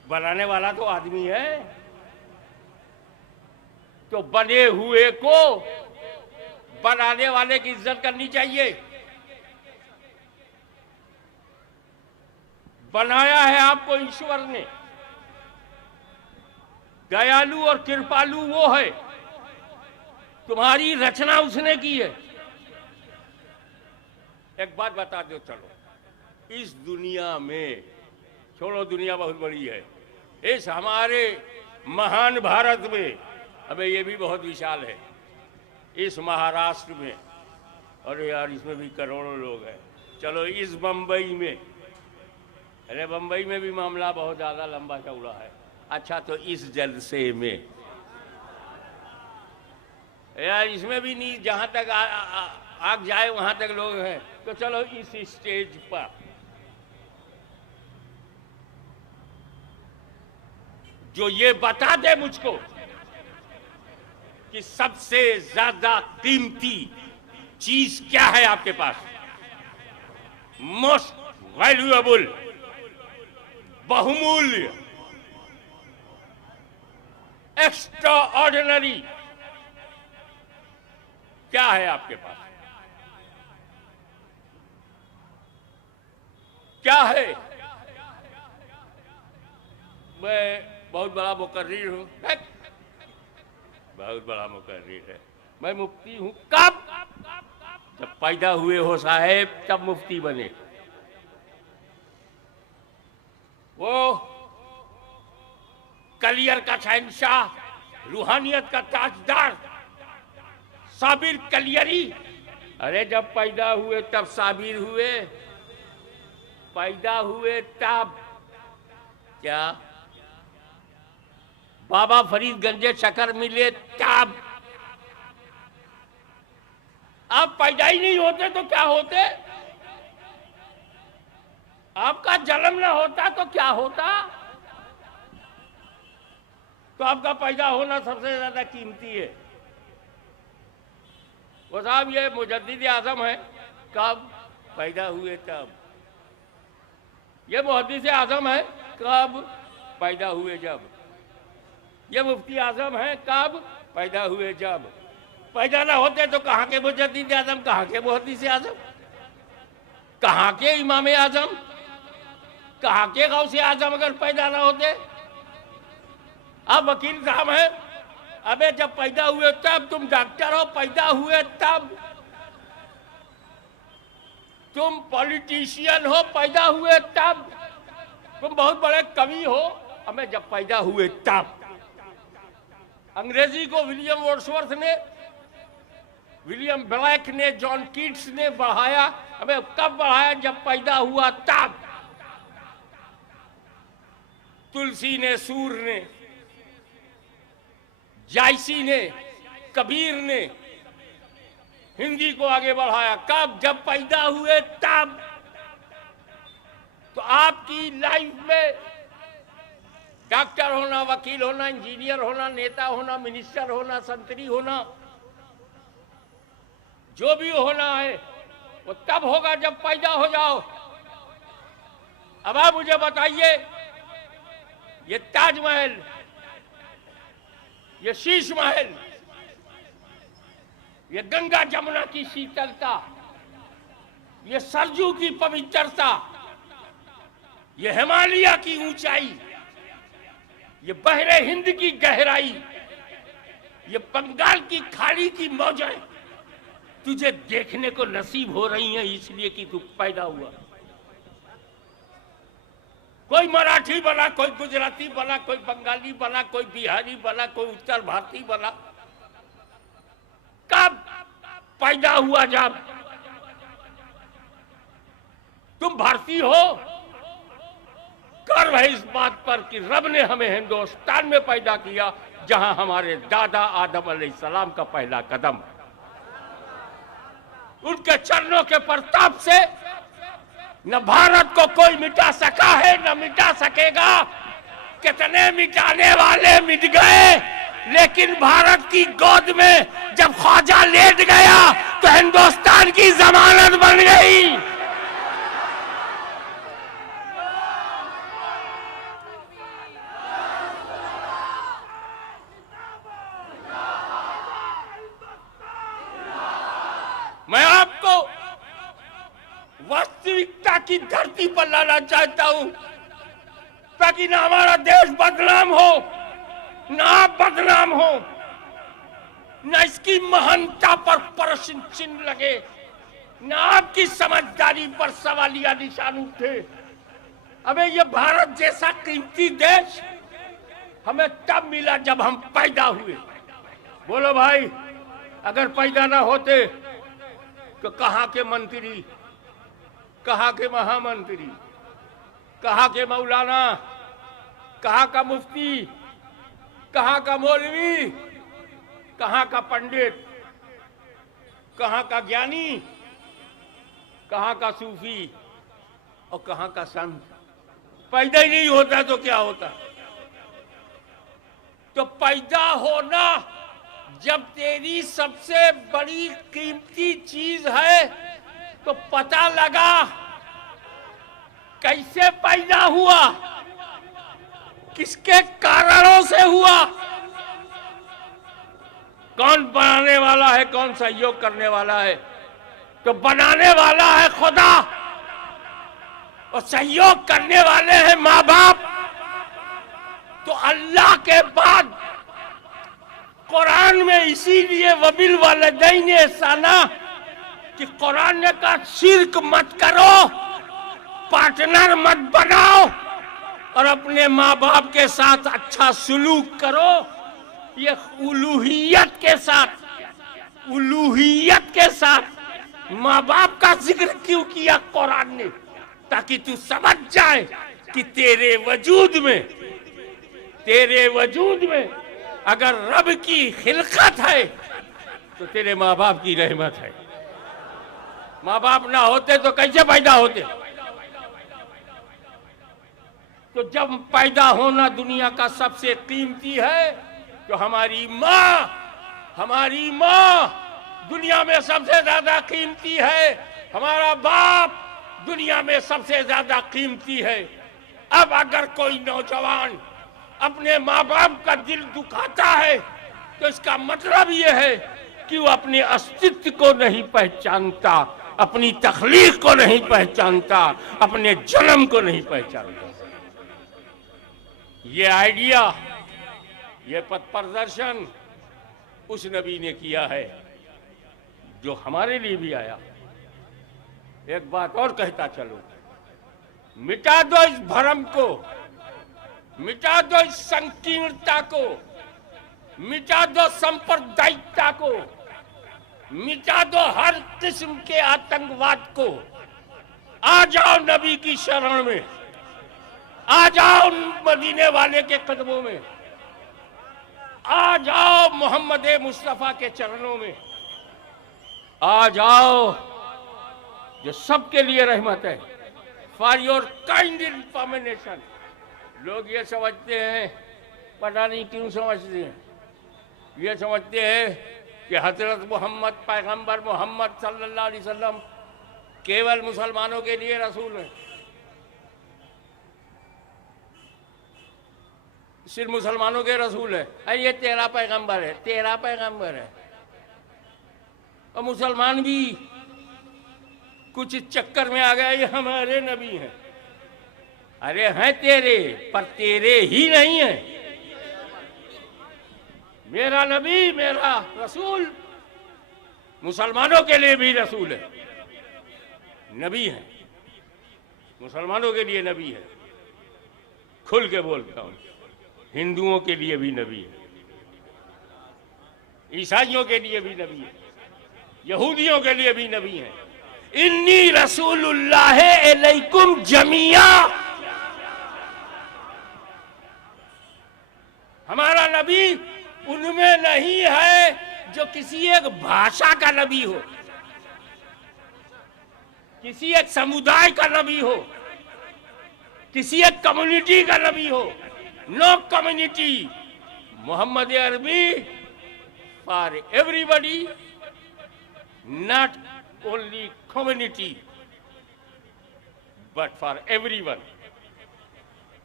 बनाने वाला तो आदमी है। तो बने हुए को बनाने वाले की इज्जत करनी चाहिए। बनाया है आपको ईश्वर ने, दयालु और कृपालु वो है, तुम्हारी रचना उसने की है। एक बात बता दो, चलो इस दुनिया में, छोड़ो दुनिया बहुत बड़ी है, इस हमारे महान भारत में, अबे ये भी बहुत विशाल है, इस महाराष्ट्र में, अरे यार इसमें भी करोड़ों लोग हैं। चलो इस बंबई में, अरे बंबई में भी मामला बहुत ज्यादा लंबा चौड़ा है। अच्छा तो इस जलसे में यार इसमें भी नहीं, जहां तक आग जाए वहां तक लोग हैं। तो चलो इस स्टेज पर जो ये बता दे मुझको कि सबसे ज्यादा कीमती चीज क्या है आपके पास, मोस्ट वैल्यूएबल, बहुमूल्य, एक्स्ट्रा ऑर्डिनरी क्या है आपके पास, क्या है? मैं बहुत बड़ा मुकर्रिर हूं, बहुत बड़ा मुकर्रिर है, मैं मुफ्ती हूं। कब? जब पैदा हुए हो साहेब तब मुफ्ती बने। वो कलियर का शहंशाह, रूहानियत का ताजदार साबिर कलियरी, अरे जब पैदा हुए तब साबिर हुए, पैदा हुए तब क्या बाबा फरीद गंजे शकर मिले तब। आप पैदा ही नहीं होते तो क्या होते, आपका जन्म न होता तो क्या होता। तो आपका पैदा होना सबसे ज्यादा कीमती है। वो साहब ये मुजद्दिद आजम है, कब? पैदा हुए तब। ये मुहद्दिस आजम है, कब? पैदा हुए जब। ये मुफ्ती आजम है, कब? पैदा हुए जब। पैदा ना होते तो कहाँ के मुजद्दिद आजम, कहाँ के मुहद्दिस आजम, कहाँ के इमाम आजम, कहाँ के गौसे आजम अगर पैदा ना होते। अब वकील साहब हैं, अबे जब पैदा हुए तब, तुम डॉक्टर हो पैदा हुए तब, तुम पॉलिटिशियन हो पैदा हुए तब, तुम बहुत बड़े कवि हो, हमें जब पैदा हुए तब। अंग्रेजी को विलियम वर्ड्सवर्थ ने, विलियम ब्लैक ने, जॉन कीट्स ने बढ़ाया, हमें कब बढ़ाया? जब पैदा हुआ तब। तुलसी ने, सूर ने, जायसी ने, कबीर ने हिंदी को आगे बढ़ाया, कब? जब पैदा हुए तब। तो आपकी लाइफ में डॉक्टर होना, वकील होना, इंजीनियर होना, नेता होना, मिनिस्टर होना, संतरी होना, जो भी होना है वो तब होगा जब पैदा हो जाओ। अब आप मुझे बताइए, ये ताजमहल, ये शीश महल, ये गंगा जमुना की शीतलता, ये सरजू की पवित्रता, ये हिमालय की ऊंचाई, ये बहरे हिंद की गहराई, ये बंगाल की खाड़ी की मौजें तुझे देखने को नसीब हो रही हैं इसलिए कि तू पैदा हुआ। कोई मराठी बना, कोई गुजराती बना, कोई बंगाली बना, कोई बिहारी बना, कोई उत्तर भारतीय बना, कब? पैदा हुआ जब। तुम भारतीय हो गर्व है इस बात पर कि रब ने हमें हिंदुस्तान में पैदा किया, जहां हमारे दादा आदम अलैहिस्सलाम का पहला कदम। उनके चरणों के प्रताप से न भारत को कोई मिटा सका है, न मिटा सकेगा। कितने मिटाने वाले मिट गए, लेकिन भारत की गोद में जब ख्वाजा लेट गया तो हिंदुस्तान की जमानत बन गई। मैं आपको वास्तविकता की धरती पर लाना चाहता हूं, ताकि ना हमारा देश बदनाम हो, ना आप बदनाम हो, ना इसकी महानता पर प्रश्न चिन्ह लगे, ना आपकी समझदारी पर सवालिया निशान उठे। अबे ये भारत जैसा कीमती देश हमें तब मिला जब हम पैदा हुए। बोलो भाई, अगर पैदा ना होते तो कहां के मंत्री, कहां के महामंत्री, कहां के मौलाना, कहां का मुफ्ती, कहां का मौलवी, कहां का पंडित, कहां का ज्ञानी, कहां का सूफी और कहां का संत। पैदा ही नहीं होता तो क्या होता? तो पैदा होना जब तेरी सबसे बड़ी कीमती चीज है तो पता लगा कैसे पैदा हुआ, किसके कारणों से हुआ, कौन बनाने वाला है, कौन सहयोग करने वाला है। तो बनाने वाला है खुदा और सहयोग करने वाले हैं माँ बाप। तो अल्लाह के बाद कुरान में इसीलिए वबिल वालिदैन एहसाना कि कुरान ने कहा शिर्क मत करो, पार्टनर मत बनाओ और अपने माँ बाप के साथ अच्छा सुलूक करो। ये उलूहियत के साथ, उलूहियत के साथ माँ बाप का जिक्र क्यों किया कुरान ने? ताकि तू समझ जाए कि तेरे वजूद में अगर रब की खिलकत है तो तेरे माँ बाप की रहमत है। माँ बाप ना होते तो कैसे पैदा होते? तो जब पैदा होना दुनिया का सबसे कीमती है तो हमारी माँ दुनिया में सबसे ज्यादा कीमती है, हमारा बाप दुनिया में सबसे ज्यादा कीमती है। अब अगर कोई नौजवान अपने माँ बाप का दिल दुखाता है तो इसका मतलब यह है कि वो अपने अस्तित्व को नहीं पहचानता, अपनी तख्लीक को नहीं पहचानता, अपने जन्म को नहीं पहचानता। ये आइडिया, ये पथ प्रदर्शन उस नबी ने किया है जो हमारे लिए भी आया। एक बात और कहता चलो, मिटा दो इस भ्रम को, मिटा दो इस संकीर्णता को, मिटा दो सांप्रदायिकता को, मिटा दो हर किस्म के आतंकवाद को। आ जाओ नबी की शरण में, आ जाओ मदीने वाले के कदमों में, आ जाओ मोहम्मद मुस्तफा के चरणों में, आ जाओ जो सबके लिए रहमत है। For your kind information. लोग ये समझते हैं, पता नहीं क्यों समझते हैं, ये समझते हैं कि हजरत मोहम्मद, पैगंबर मोहम्मद सल्लल्लाहु अलैहि वसल्लम केवल मुसलमानों के लिए रसूल है, सिर्फ मुसलमानों के रसूल है। अरे ये तेरा पैगंबर है, तेरा पैगंबर है। और मुसलमान भी कुछ चक्कर में आ गए, ये हमारे नबी हैं। अरे हैं तेरे, पर तेरे ही नहीं है। मेरा नबी, मेरा रसूल मुसलमानों के लिए भी रसूल है, नबी है, मुसलमानों के लिए नबी है। खुल के बोलता हूं, हिंदुओं के लिए भी नबी है, ईसाइयों के लिए भी नबी है, यहूदियों के लिए भी नबी है। इन्नी रसूलुल्लाह अलैकुम जमिया। बड़ा नबी उनमें नहीं है जो किसी एक भाषा का नबी हो, किसी एक समुदाय का नबी हो, किसी एक कम्युनिटी का नबी हो। नो कम्युनिटी, मोहम्मद अरबी for everybody, not only community but for everyone.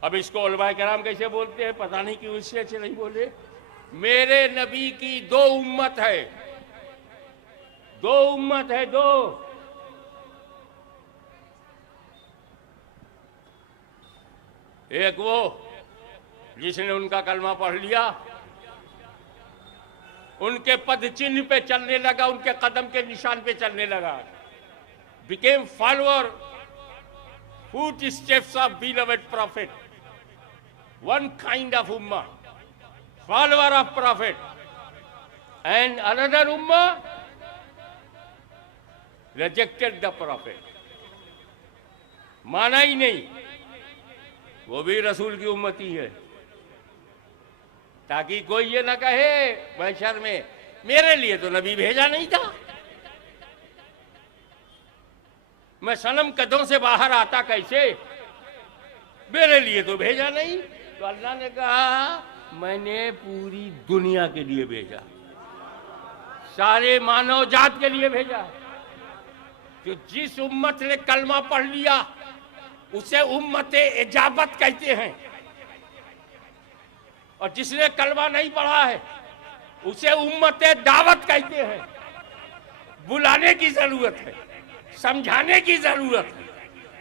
अब इसको उलमाए कराम कैसे बोलते हैं पता नहीं क्यों इससे अच्छे नहीं बोले। मेरे नबी की दो उम्मत है, दो उम्मत है, दो। एक वो जिसने उनका कलमा पढ़ लिया, उनके पद चिन्ह पे चलने लगा, उनके कदम के निशान पे चलने लगा, became follower foot steps of beloved profit, one kind of Umma, follower of prophet, and another ummah rejected the prophet, माना ही नहीं, वो भी रसूल की उम्मती है, ताकि कोई ये ना कहे महशर में मेरे लिए तो नबी भेजा नहीं था, मैं सनम कदों से बाहर आता कैसे, मेरे लिए तो भेजा नहीं। तो अल्लाह ने कहा मैंने पूरी दुनिया के लिए भेजा, सारे मानव जात के लिए भेजा। तो जिस उम्मत ने कलमा पढ़ लिया उसे उम्मत इजाबत कहते हैं, और जिसने कलमा नहीं पढ़ा है उसे उम्मत दावत कहते हैं। बुलाने की जरूरत है, समझाने की जरूरत है।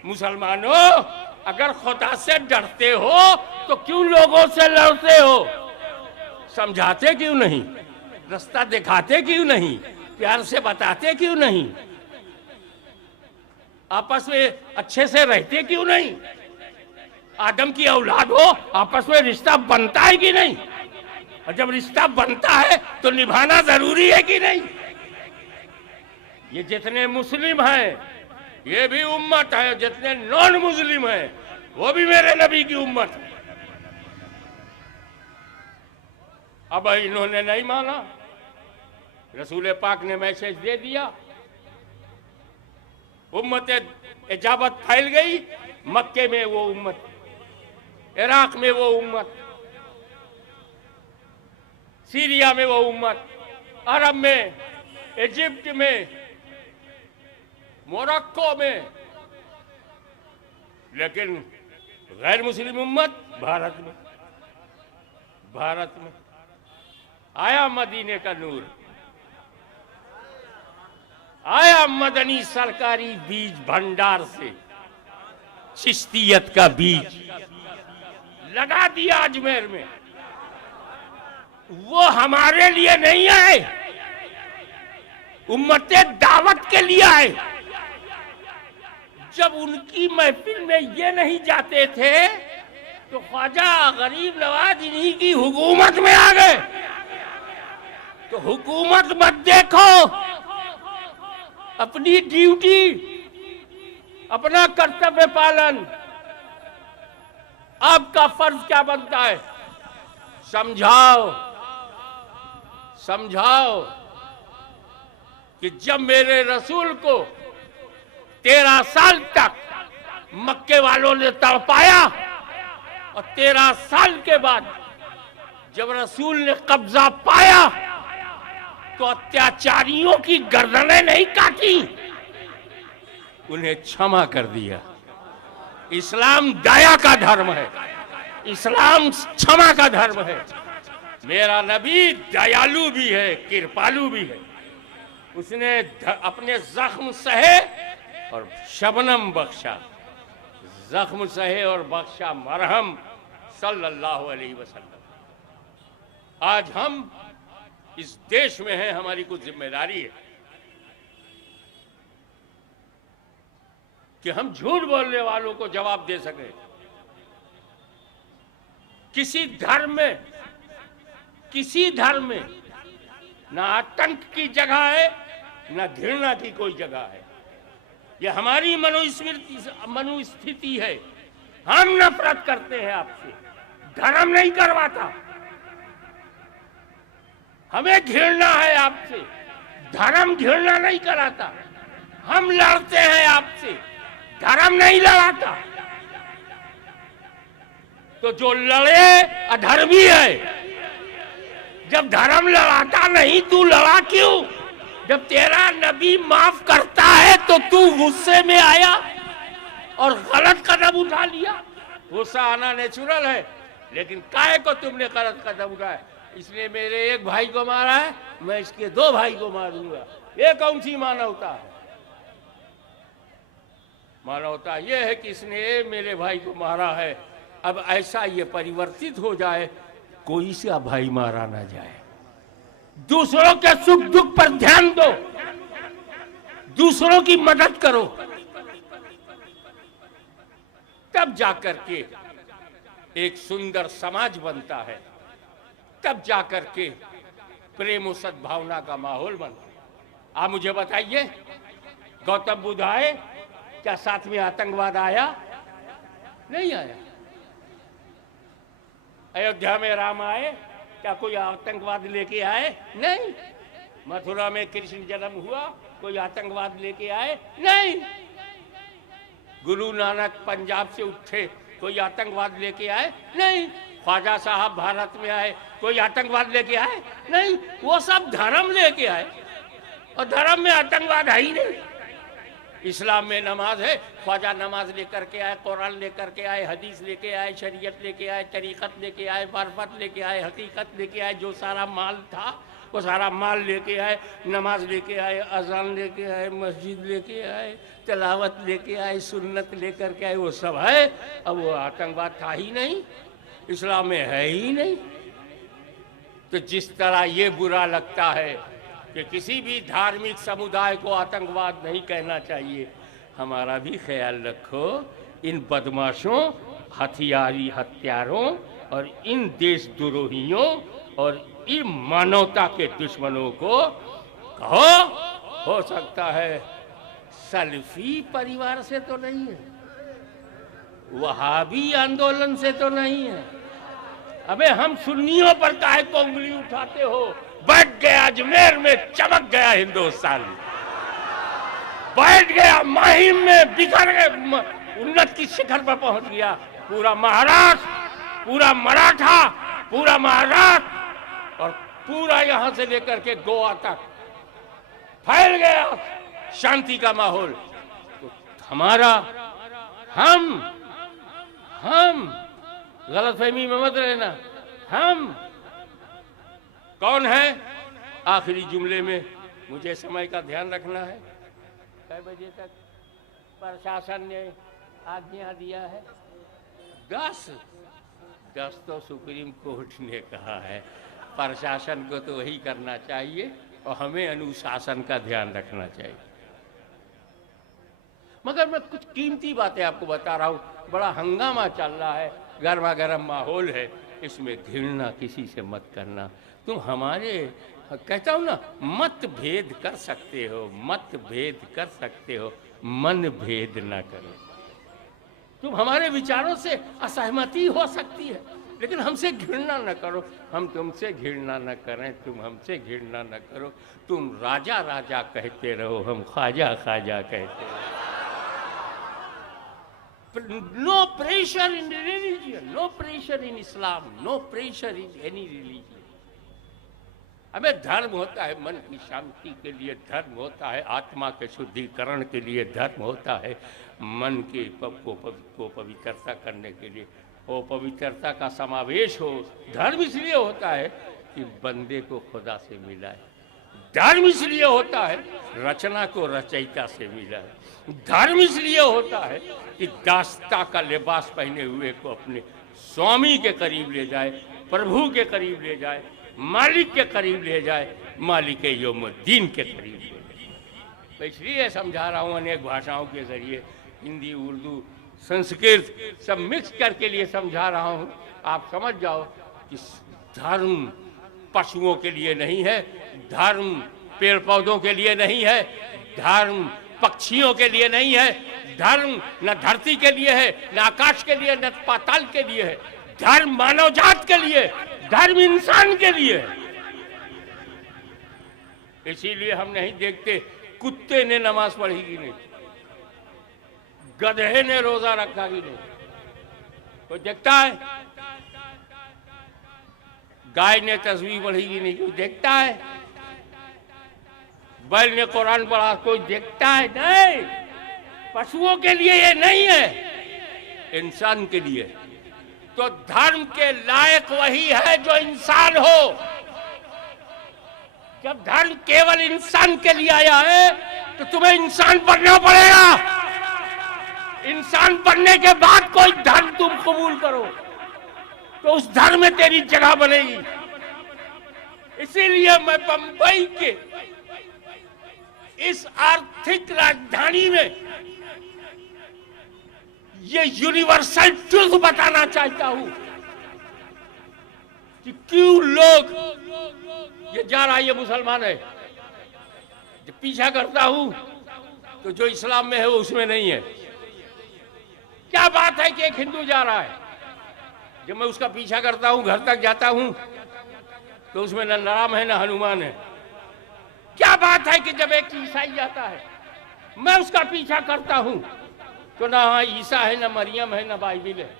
मुसलमानों, अगर खुदा से डरते हो तो क्यों लोगों से लड़ते हो? समझाते क्यों नहीं? रास्ता दिखाते क्यों नहीं? प्यार से बताते क्यों नहीं? आपस में अच्छे से रहते क्यों नहीं? आदम की औलाद हो, आपस में रिश्ता बनता है कि नहीं? और जब रिश्ता बनता है तो निभाना जरूरी है कि नहीं? ये जितने मुस्लिम हैं ये भी उम्मत है, जितने नॉन मुस्लिम हैं वो भी मेरे नबी की उम्मत है। अब इन्होंने नहीं माना, रसूल पाक ने मैसेज दे दिया, उम्मत इजाबत फैल गई। मक्के में वो उम्मत, इराक में वो उम्मत, सीरिया में वो उम्मत, अरब में, इजिप्ट में, मोरक्को में, लेकिन गैर मुस्लिम उम्मत भारत में। भारत में आया मदीने का नूर, आया मदनी सरकारी बीज भंडार से, चिश्तियत का बीज लगा दिया अजमेर में। वो हमारे लिए नहीं आए, उम्मते दावत के लिए आए। जब उनकी महफिल में ये नहीं जाते थे तो ख्वाजा गरीब नवाज इन्हीं की हुकूमत में आ गए। तो हुकूमत मत देखो, अपनी ड्यूटी, अपना कर्तव्य पालन, आपका फर्ज क्या बनता है? समझाओ, समझाओ कि जब मेरे रसूल को 13 साल तक मक्के वालों ने तड़पाया और 13 साल के बाद जब रसूल ने कब्जा पाया तो अत्याचारियों की गर्दनें नहीं काटी, उन्हें क्षमा कर दिया। इस्लाम दया का धर्म है, इस्लाम क्षमा का धर्म है। मेरा नबी दयालु भी है, कृपालु भी है। उसने अपने जख्म सहे और शबनम बख्शा, जख्म सहे और बख्शा मरहम, सल्लल्लाहु अलैहि वसल्लम। आज हम इस देश में हैं, हमारी कुछ जिम्मेदारी है कि हम झूठ बोलने वालों को जवाब दे सके। किसी धर्म में ना आतंक की जगह है ना घृणा की कोई जगह है। यह हमारी मनुस्थिति है। हम नफरत करते हैं आपसे, धर्म नहीं करवाता। हमें घृणा है आपसे, धर्म घृणा नहीं कराता। हम लड़ते हैं आपसे, धर्म नहीं लड़ाता। तो जो लड़े अधर्मी है। जब धर्म लड़ाता नहीं, तू लड़ा क्यों? जब तेरा नबी माफ करता है तो तू गुस्से में आया और गलत कदम उठा लिया। गुस्सा आना नेचुरल है, लेकिन काहे को तुमने गलत कदम उठाया? इसने मेरे एक भाई को मारा है, मैं इसके 2 भाई को मारूंगा। ये कौन सी मानवता है? मानवता ये है कि इसने मेरे भाई को मारा है, अब ऐसा ये परिवर्तित हो जाए, कोई सा भाई मारा ना जाए। दूसरों के सुख दुख पर ध्यान दो, दूसरों की मदद करो, तब जाकर के एक सुंदर समाज बनता है, तब जाकर के प्रेम और सद्भावना का माहौल बनता है। आप मुझे बताइए, गौतम बुद्ध आए, क्या साथ में आतंकवाद आया? नहीं आया। अयोध्या में राम आए, क्या कोई आतंकवाद लेके आए? नहीं। मथुरा में कृष्ण जन्म हुआ, कोई आतंकवाद लेके आए? नहीं। गुरु नानक पंजाब से उठे, कोई आतंकवाद लेके आए? नहीं। ख्वाजा साहब भारत में आए, कोई आतंकवाद लेके आए? नहीं। वो सब धर्म लेके आए, और धर्म में आतंकवाद है ही नहीं। इस्लाम में नमाज है, ख्वाजा नमाज लेकर के आए, कुरान लेकर के आए, हदीस लेके आए, शरीयत लेके आए, तरीक़त लेके आए, मार्फत लेके आए, हकीकत लेके आए, जो सारा माल था वो सारा माल लेके आए, नमाज लेके आए, अजान लेके आए, मस्जिद लेके आए, तिलावत लेके आए, सुन्नत लेकर के आए, वो सब है। अब वो आतंकवाद था ही नहीं, इस्लाम में है ही नहीं। तो जिस तरह ये बुरा लगता है कि किसी भी धार्मिक समुदाय को आतंकवाद नहीं कहना चाहिए, हमारा भी ख्याल रखो, इन बदमाशों, हथियारों और इन देशद्रोहियों और इन मानवता के दुश्मनों को कहो, हो सकता है सलफी परिवार से तो नहीं है, वहाबी आंदोलन से तो नहीं है। अबे हम सुन्नियों पर काहे को उंगली उठाते हो? बैठ गया अजमेर में, चमक गया हिंदुस्तान, बैठ गया माहिम में, बिखर गए, उन्नत की शिखर पर पहुंच गया। पूरा महाराष्ट्र, पूरा मराठा, पूरा महाराष्ट्र और पूरा यहां से लेकर के गोवा तक फैल गया शांति का माहौल। तो हमारा हम गलतफहमी में मत रहना। हम कौन है? आखिरी जुमले में मुझे समय का ध्यान रखना है। कै बजे तक प्रशासन ने आज्ञा दिया है? 10 तो सुप्रीम कोर्ट ने कहा है। प्रशासन को तो वही करना चाहिए और हमें अनुशासन का ध्यान रखना चाहिए। मगर मैं कुछ कीमती बातें आपको बता रहा हूँ। बड़ा हंगामा चल रहा है, गर्मा गर्म माहौल है, इसमें घृणा किसी से मत करना। तुम हमारे, कहता हूँ ना, मत भेद कर सकते हो, मत भेद कर सकते हो, मन भेद ना करो। तुम हमारे विचारों से असहमति हो सकती है, लेकिन हमसे घृणा न करो। हम तुमसे घृणा न करें, तुम हमसे घृणा न करो। तुम राजा राजा कहते रहो, हम ख्वाजा ख्वाजा कहते रहो। No pressure in religion, no pressure in Islam, no pressure in any religion. हमें धर्म होता है मन की शांति के लिए, धर्म होता है आत्मा के शुद्धिकरण के लिए, धर्म होता है मन के को पवित्रता करने के लिए। वो पवित्रता का समावेश हो। धर्म इसलिए होता है कि बंदे को खुदा से मिला है। धर्म इसलिए होता है रचना को रचयिता से मिला है। धर्म इसलिए होता है कि दास्ता का लिबास पहने हुए को अपने स्वामी के करीब ले जाए, प्रभु के करीब ले जाए, मालिक के करीब ले जाए, मालिक यौमुद्दीन के करीब ले जाए। मैं इसलिए समझा रहा हूँ अनेक भाषाओं के जरिए, हिंदी, उर्दू, संस्कृत सब मिक्स करके लिए समझा रहा हूँ। आप समझ जाओ कि धर्म पशुओं के लिए नहीं है, धर्म पेड़ पौधों के लिए नहीं है, धर्म पक्षियों के लिए नहीं है, धर्म न धरती के लिए है, न आकाश के लिए, न पाताल के लिए है। धर्म मानव जात के लिए, धर्म इंसान के लिए है। इसीलिए हम नहीं देखते कुत्ते ने नमाज पढ़ी कि नहीं, गधे ने रोजा रखा कि नहीं, कोई देखता है? गाय ने तस्बीह पढ़ी कि नहीं, कोई देखता है? बैल ने कुरान पढ़ा, कोई देखता है? नहीं। पशुओं के लिए ये नहीं है, इंसान के लिए। तो धर्म के लायक वही है जो इंसान हो। जब धर्म केवल इंसान के लिए आया है तो तुम्हें इंसान बनना पड़ेगा। इंसान बनने के बाद कोई धर्म तुम कबूल करो तो उस धर्म में तेरी जगह बनेगी। इसीलिए मैं बंबई के इस आर्थिक राजधानी में ये यूनिवर्सल ट्रुथ बताना चाहता हूं कि क्यों लोग ये जा रहा है, ये मुसलमान है। जब पीछा करता हूं तो जो इस्लाम में है वो उसमें नहीं है। क्या बात है कि एक हिंदू जा रहा है, जब मैं उसका पीछा करता हूं, घर तक जाता हूं तो उसमें न राम है न हनुमान है। क्या बात है कि जब एक ईसाई जाता है, मैं उसका पीछा करता हूं तो ना ईसा है, न मरियम है, न बाइबिल है।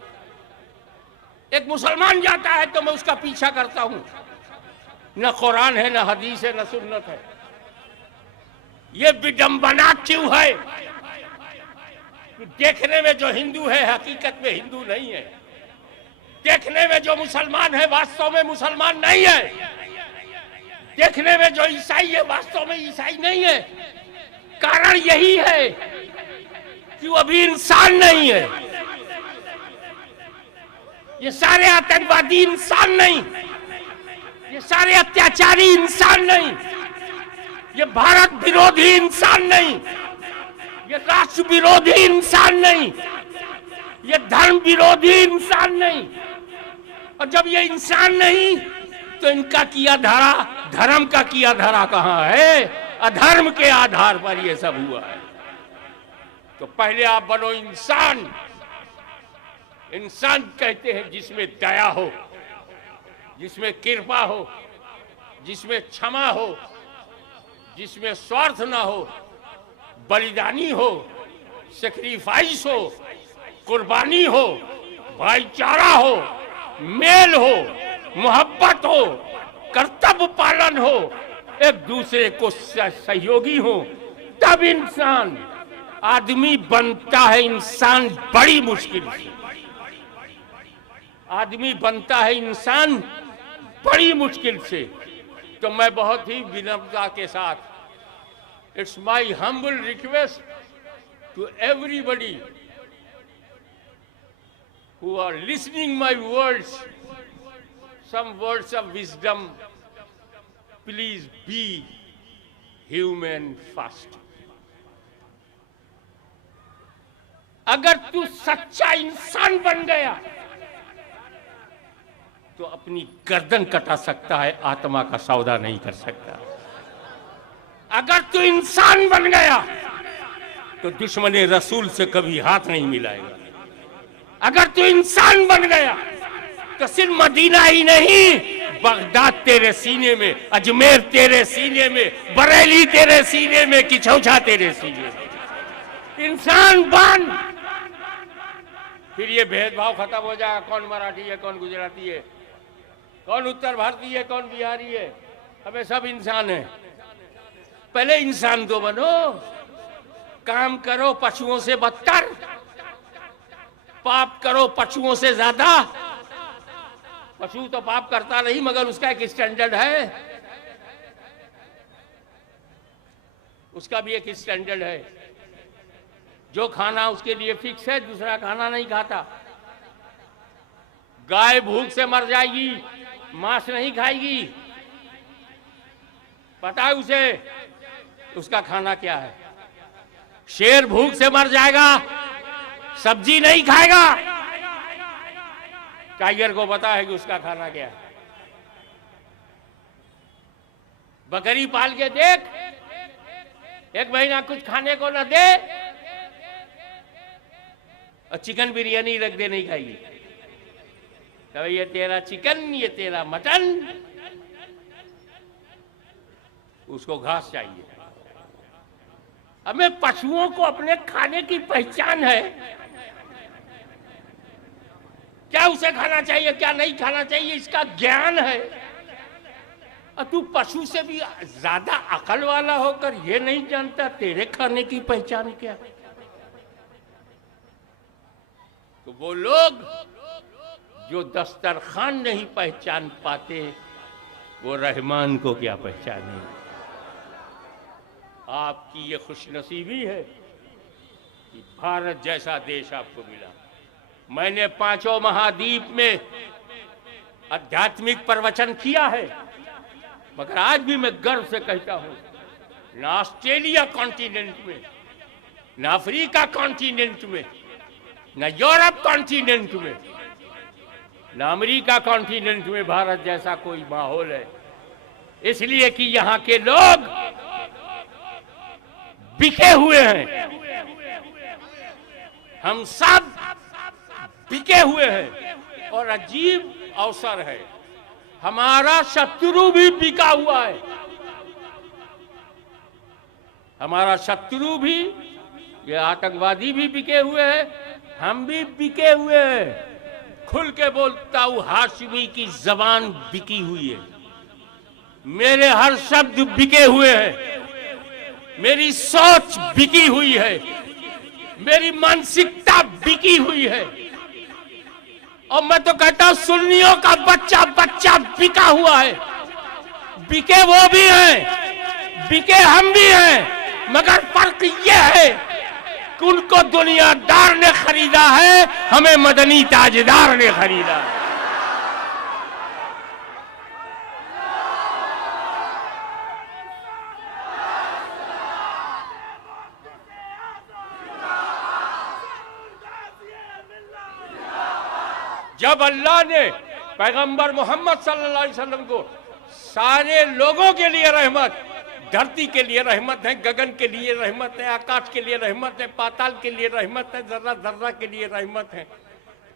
एक मुसलमान जाता है तो मैं उसका पीछा करता हूं, न कुरान है, न हदीस है, न सुन्नत है। ये विडंबना क्यों है कि देखने में जो हिंदू है हकीकत में हिंदू नहीं है, देखने में जो मुसलमान है वास्तव में मुसलमान नहीं है, देखने में जो ईसाई है वास्तव में ईसाई नहीं है। कारण यही है कि वो अभी इंसान नहीं है। ये सारे आतंकवादी इंसान नहीं, ये सारे अत्याचारी इंसान नहीं, ये भारत विरोधी इंसान नहीं, ये राष्ट्र विरोधी इंसान नहीं, ये धर्म विरोधी इंसान नहीं। और जब ये इंसान नहीं तो इनका किया धरा, धर्म का किया धरा कहां है? अधर्म के आधार पर ये सब हुआ है। तो पहले आप बनो इंसान। इंसान कहते हैं जिसमें दया हो, जिसमें कृपा हो, जिसमें क्षमा हो, जिसमें स्वार्थ ना हो, बलिदानी हो, सेक्रीफाइस हो, कुर्बानी हो, भाईचारा हो, मेल हो, मोहब्बत हो, कर्तव्य पालन हो, एक दूसरे को सहयोगी हो, तब इंसान आदमी बनता है। इंसान बड़ी मुश्किल से आदमी बनता है, इंसान बड़ी मुश्किल से। तो मैं बहुत ही विनम्रता के साथ, it's my humble request to everybody who are listening my words, some words of wisdom, please be human first. अगर तू सच्चा इंसान बन गया तो अपनी गर्दन कटा सकता है, आत्मा का सौदा नहीं कर सकता। अगर तू इंसान बन गया तो दुश्मन रसूल से कभी हाथ नहीं मिलाएगा। अगर तू इंसान बन गया तो सिर्फ मदीना ही नहीं, बगदाद तेरे सीने में, अजमेर तेरे सीने में, बरेली तेरे सीने में, किचौछा तेरे सीने में। इंसान बन, फिर ये भेदभाव खत्म हो जाएगा। कौन मराठी है, कौन गुजराती है, कौन उत्तर भारतीय है, कौन बिहारी है, हमें सब इंसान है। पहले इंसान तो बनो, काम करो पशुओं से बदतर, पाप करो पशुओं से ज्यादा। पशु तो पाप करता नहीं, मगर उसका एक स्टैंडर्ड है, उसका भी एक स्टैंडर्ड है। जो खाना उसके लिए फिक्स है, दूसरा खाना नहीं खाता। गाय भूख से मर जाएगी, मांस नहीं खाएगी, पता है उसे उसका खाना क्या है। शेर भूख से मर जाएगा, सब्जी नहीं खाएगा। टाइगर को पता है कि उसका खाना क्या है। बकरी पाल के देख, एक महीना कुछ खाने को न दे और चिकन बिरयानी रख दे, नहीं खाएगी। तो ये तेरा चिकन, ये तेरा मटन। उसको घास चाहिए। हमें पशुओं को अपने खाने की पहचान है, क्या उसे खाना चाहिए क्या नहीं खाना चाहिए इसका ज्ञान है। और तू पशु से भी ज्यादा अकल वाला होकर ये नहीं जानता तेरे खाने की पहचान क्या है। तो वो लोग जो दस्तरखान नहीं पहचान पाते वो रहमान को क्या पहचाने। आपकी ये खुशनसीबी है कि भारत जैसा देश आपको मिला। मैंने 5 महाद्वीप में आध्यात्मिक प्रवचन किया है, मगर आज भी मैं गर्व से कहता हूं, न ऑस्ट्रेलिया कॉन्टिनेंट में, न अफ्रीका कॉन्टिनेंट में, न यूरोप कॉन्टिनेंट में, न अमेरिका कॉन्टिनेंट में भारत जैसा कोई माहौल है। इसलिए कि यहां के लोग बिके हुए हैं, हम सब बिके हुए हैं। और अजीब अवसर है, हमारा शत्रु भी बिका हुआ है। हमारा शत्रु भी, ये आतंकवादी भी बिके हुए हैं, हम भी बिके हुए हैं। खुल के बोलता हूं, हाशमी की जबान बिकी हुई है, मेरे हर शब्द बिके हुए हैं, मेरी सोच बिकी हुई है, मेरी मानसिकता बिकी हुई है। और मैं तो कहता हूं सुन्नियों का बच्चा बच्चा बिका हुआ है। बिके वो भी हैं, बिके हम भी हैं, मगर फर्क यह है कि उनको दुनियादार ने खरीदा है, हमें मदनी ताजदार ने खरीदा है। जब अल्लाह ने पैगंबर मोहम्मद सल्लल्लाहु अलैहि वसल्लम को सारे लोगों के लिए रहमत, धरती के लिए रहमत है, गगन के लिए रहमत है, आकाश के लिए रहमत है, पाताल के लिए रहमत है, जर्रा जर्रा के लिए रहमत है,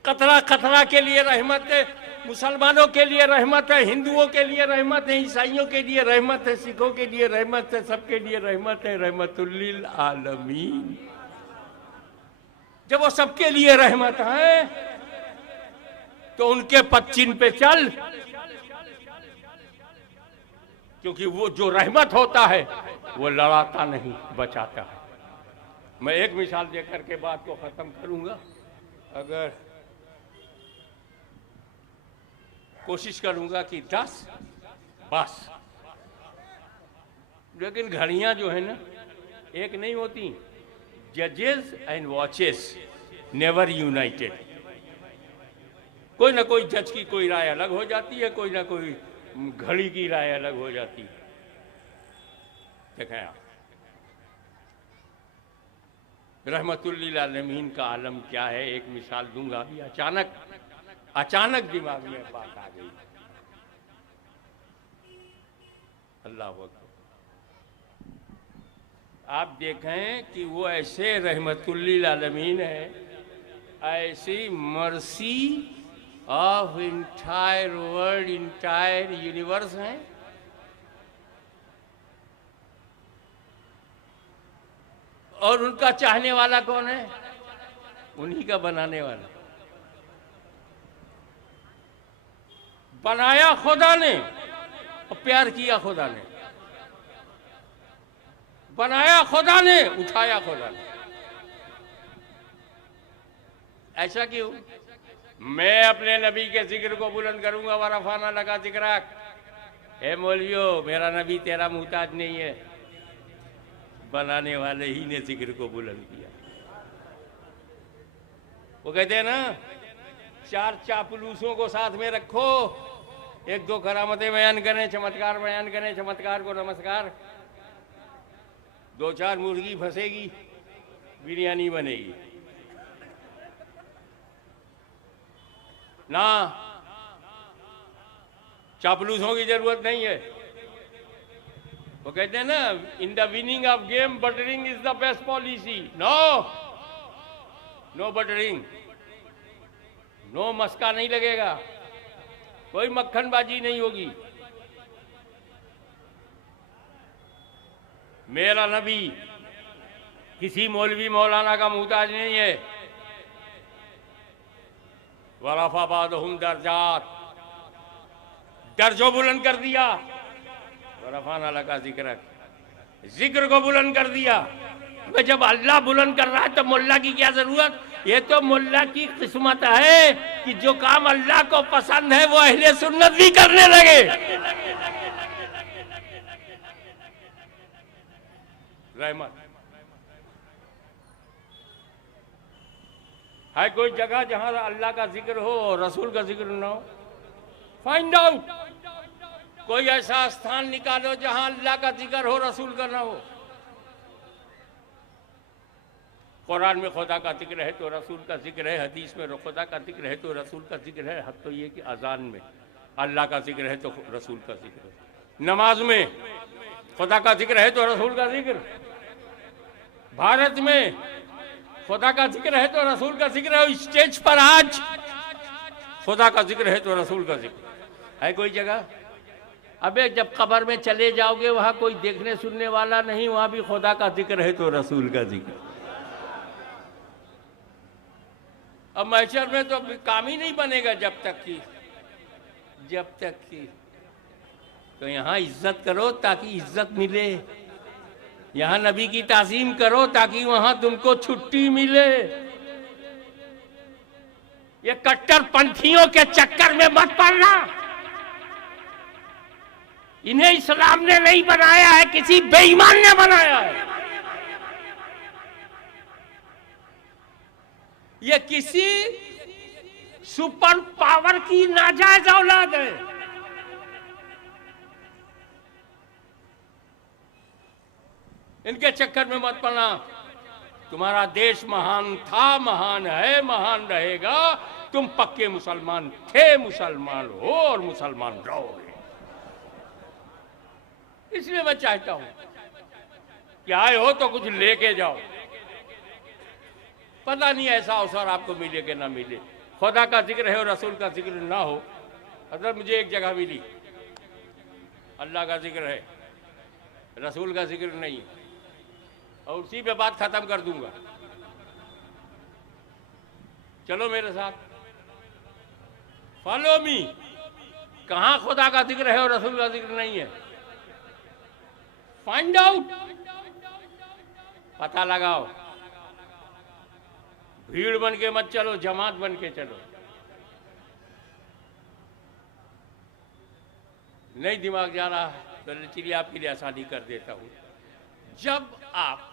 कतरा कतरा के लिए रहमत है, मुसलमानों के लिए रहमत है, हिंदुओं के लिए रहमत है, ईसाइयों के लिए रहमत है, सिखों के लिए रहमत है, सबके लिए रहमत है, रहमतुल्लिल आलमीन। जब वो सबके लिए रहमत है तो उनके पदचिन्ह पे चल, क्योंकि वो जो रहमत होता है वो लड़ाता नहीं, बचाता है। मैं एक मिसाल देकर के बात को खत्म करूंगा। अगर कोशिश करूंगा कि 10 बस, लेकिन घड़ियां जो है ना एक नहीं होती। जजेस एंड वॉचेस नेवर यूनाइटेड। कोई ना कोई जज की कोई राय अलग हो जाती है, कोई ना कोई घड़ी की राय अलग हो जाती है। देखें आप, रहमतुल्लिल आलमीन का आलम क्या है, एक मिसाल दूंगा। अभी अचानक दिमाग में बात आ गई। अल्लाह अकबर। आप देखें कि वो ऐसे रहमतुल्लिल आलमीन है, ऐसी mercy of entire world, entire universe है। और उनका चाहने वाला कौन है? उन्हीं का बनाने वाला। बनाया खुदा ने और प्यार किया खुदा ने। बनाया खुदा ने, उठाया खुदा ने। ऐसा क्यों? मैं अपने नबी के जिक्र को बुलंद करूंगा, वरफाना लगा जिक्राक। हे मौलवियो, मेरा नबी तेरा मुहताज नहीं है, बनाने वाले ही ने जिक्र को बुलंद किया। वो कहते हैं ना, 4 चापलूसों को साथ में रखो, 1-2 करामतें बयान करें, चमत्कार बयान करें, चमत्कार को नमस्कार। 2-4 मुर्गी फंसेगी, बिरयानी बनेगी ना। चापलूसों की जरूरत नहीं है। वो कहते हैं ना, in the winning of game buttering is the best policy. No buttering, no मस्का नहीं लगेगा, कोई मक्खनबाजी नहीं होगी। मेरा नबी किसी मौलवी मौलाना का मुहताज नहीं है। वरफ़ा बादहुम दर्जात, दर्जों बुलंद कर दिया। वरफ़ाना लका जिक्र, जिक्र को बुलंद कर दिया। तो जब अल्लाह बुलंद कर रहा है तो मुल्ला की क्या जरूरत? ये तो मुल्ला की किस्मत है कि जो काम अल्लाह को पसंद है वो अहले सुन्नत भी करने लगे। रहमत है कोई जगह जहां अल्लाह का जिक्र हो और रसूल का जिक्र ना हो? Find out. कोई ऐसा स्थान निकालो जहां अल्लाह का जिक्र हो, रसूल का ना हो। कुरान में खुदा का जिक्र है तो रसूल का जिक्र है, हदीस में खुदा का जिक्र है तो रसूल का जिक्र है। हद तो ये कि अजान में अल्लाह का जिक्र है तो रसूल का जिक्र है, नमाज में खुदा का जिक्र है तो रसूल का जिक्र, भारत में खुदा का जिक्र है तो रसूल का जिक्र है, स्टेज पर आज खुदा का जिक्र है तो रसूल का जिक्र है। कोई जगह? अबे जब कब्र में चले जाओगे वहां कोई देखने सुनने वाला नहीं, वहां भी खुदा का जिक्र है तो रसूल का जिक्र। अब महशर में तो काम ही नहीं बनेगा जब तक कि तो यहाँ इज्जत करो ताकि इज्जत मिले, यहाँ नबी की ताज़ीम करो ताकि वहां तुमको छुट्टी मिले। ये कट्टरपंथियों के चक्कर में मत पड़ना। इन्हें इस्लाम ने नहीं बनाया है, किसी बेईमान ने बनाया है। ये किसी सुपर पावर की नाजायज औलाद है। इनके चक्कर में मत पड़ना। तुम्हारा देश महान था, महान है, महान रहेगा। तुम पक्के मुसलमान थे, मुसलमान हो और मुसलमान रहोगे। इसलिए मैं चाहता हूं कि आए हो तो कुछ लेके जाओ। पता नहीं ऐसा अवसर आपको मिले कि ना मिले। खुदा का जिक्र है और रसूल का जिक्र ना हो। अगर मुझे एक जगह मिली, अल्लाह का जिक्र है, रसूल का जिक्र नहीं, और उसी पे बात खत्म कर दूंगा। चलो मेरे साथ, फॉलो मी। कहां खुदा का जिक्र है और रसूल का जिक्र नहीं है? फाइंड आउट, पता लगाओ। भीड़ बन के मत चलो, जमात बन के चलो। नहीं दिमाग जा रहा है तो चलिए आपके लिए आसानी कर देता हूं। जब आप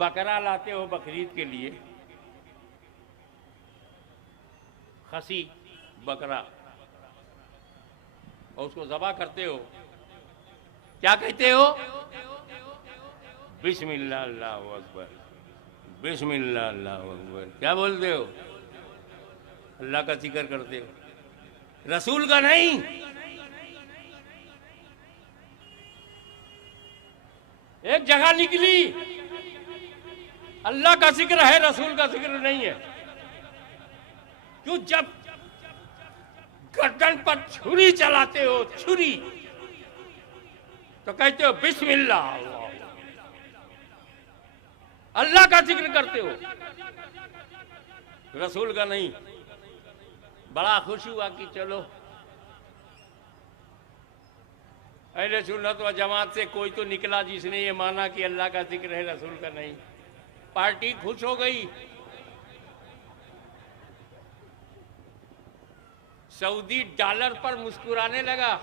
बकरा लाते हो बकरीद के लिए, खसी बकरा, और उसको ज़बा करते हो, क्या कहते हो? बिस्मिल्लाह अल्लाहु अकबर, बिस्मिल्लाह अल्लाहु अकबर। क्या बोलते हो? अल्लाह का जिक्र करते हो, रसूल का नहीं। एक जगह निकली, अल्लाह का जिक्र है, रसूल का जिक्र नहीं है। क्यों? जब गर्दन पर छुरी चलाते हो, छुरी, तो कहते हो बिस्मिल्लाह, अल्लाह का जिक्र करते हो, रसूल का नहीं। बड़ा खुश हुआ कि चलो अहले सुन्नत व जमात से कोई तो निकला जिसने ये माना कि अल्लाह का जिक्र है, रसूल का नहीं। पार्टी खुश हो गई। सऊदी डॉलर पर मुस्कुराने लगा।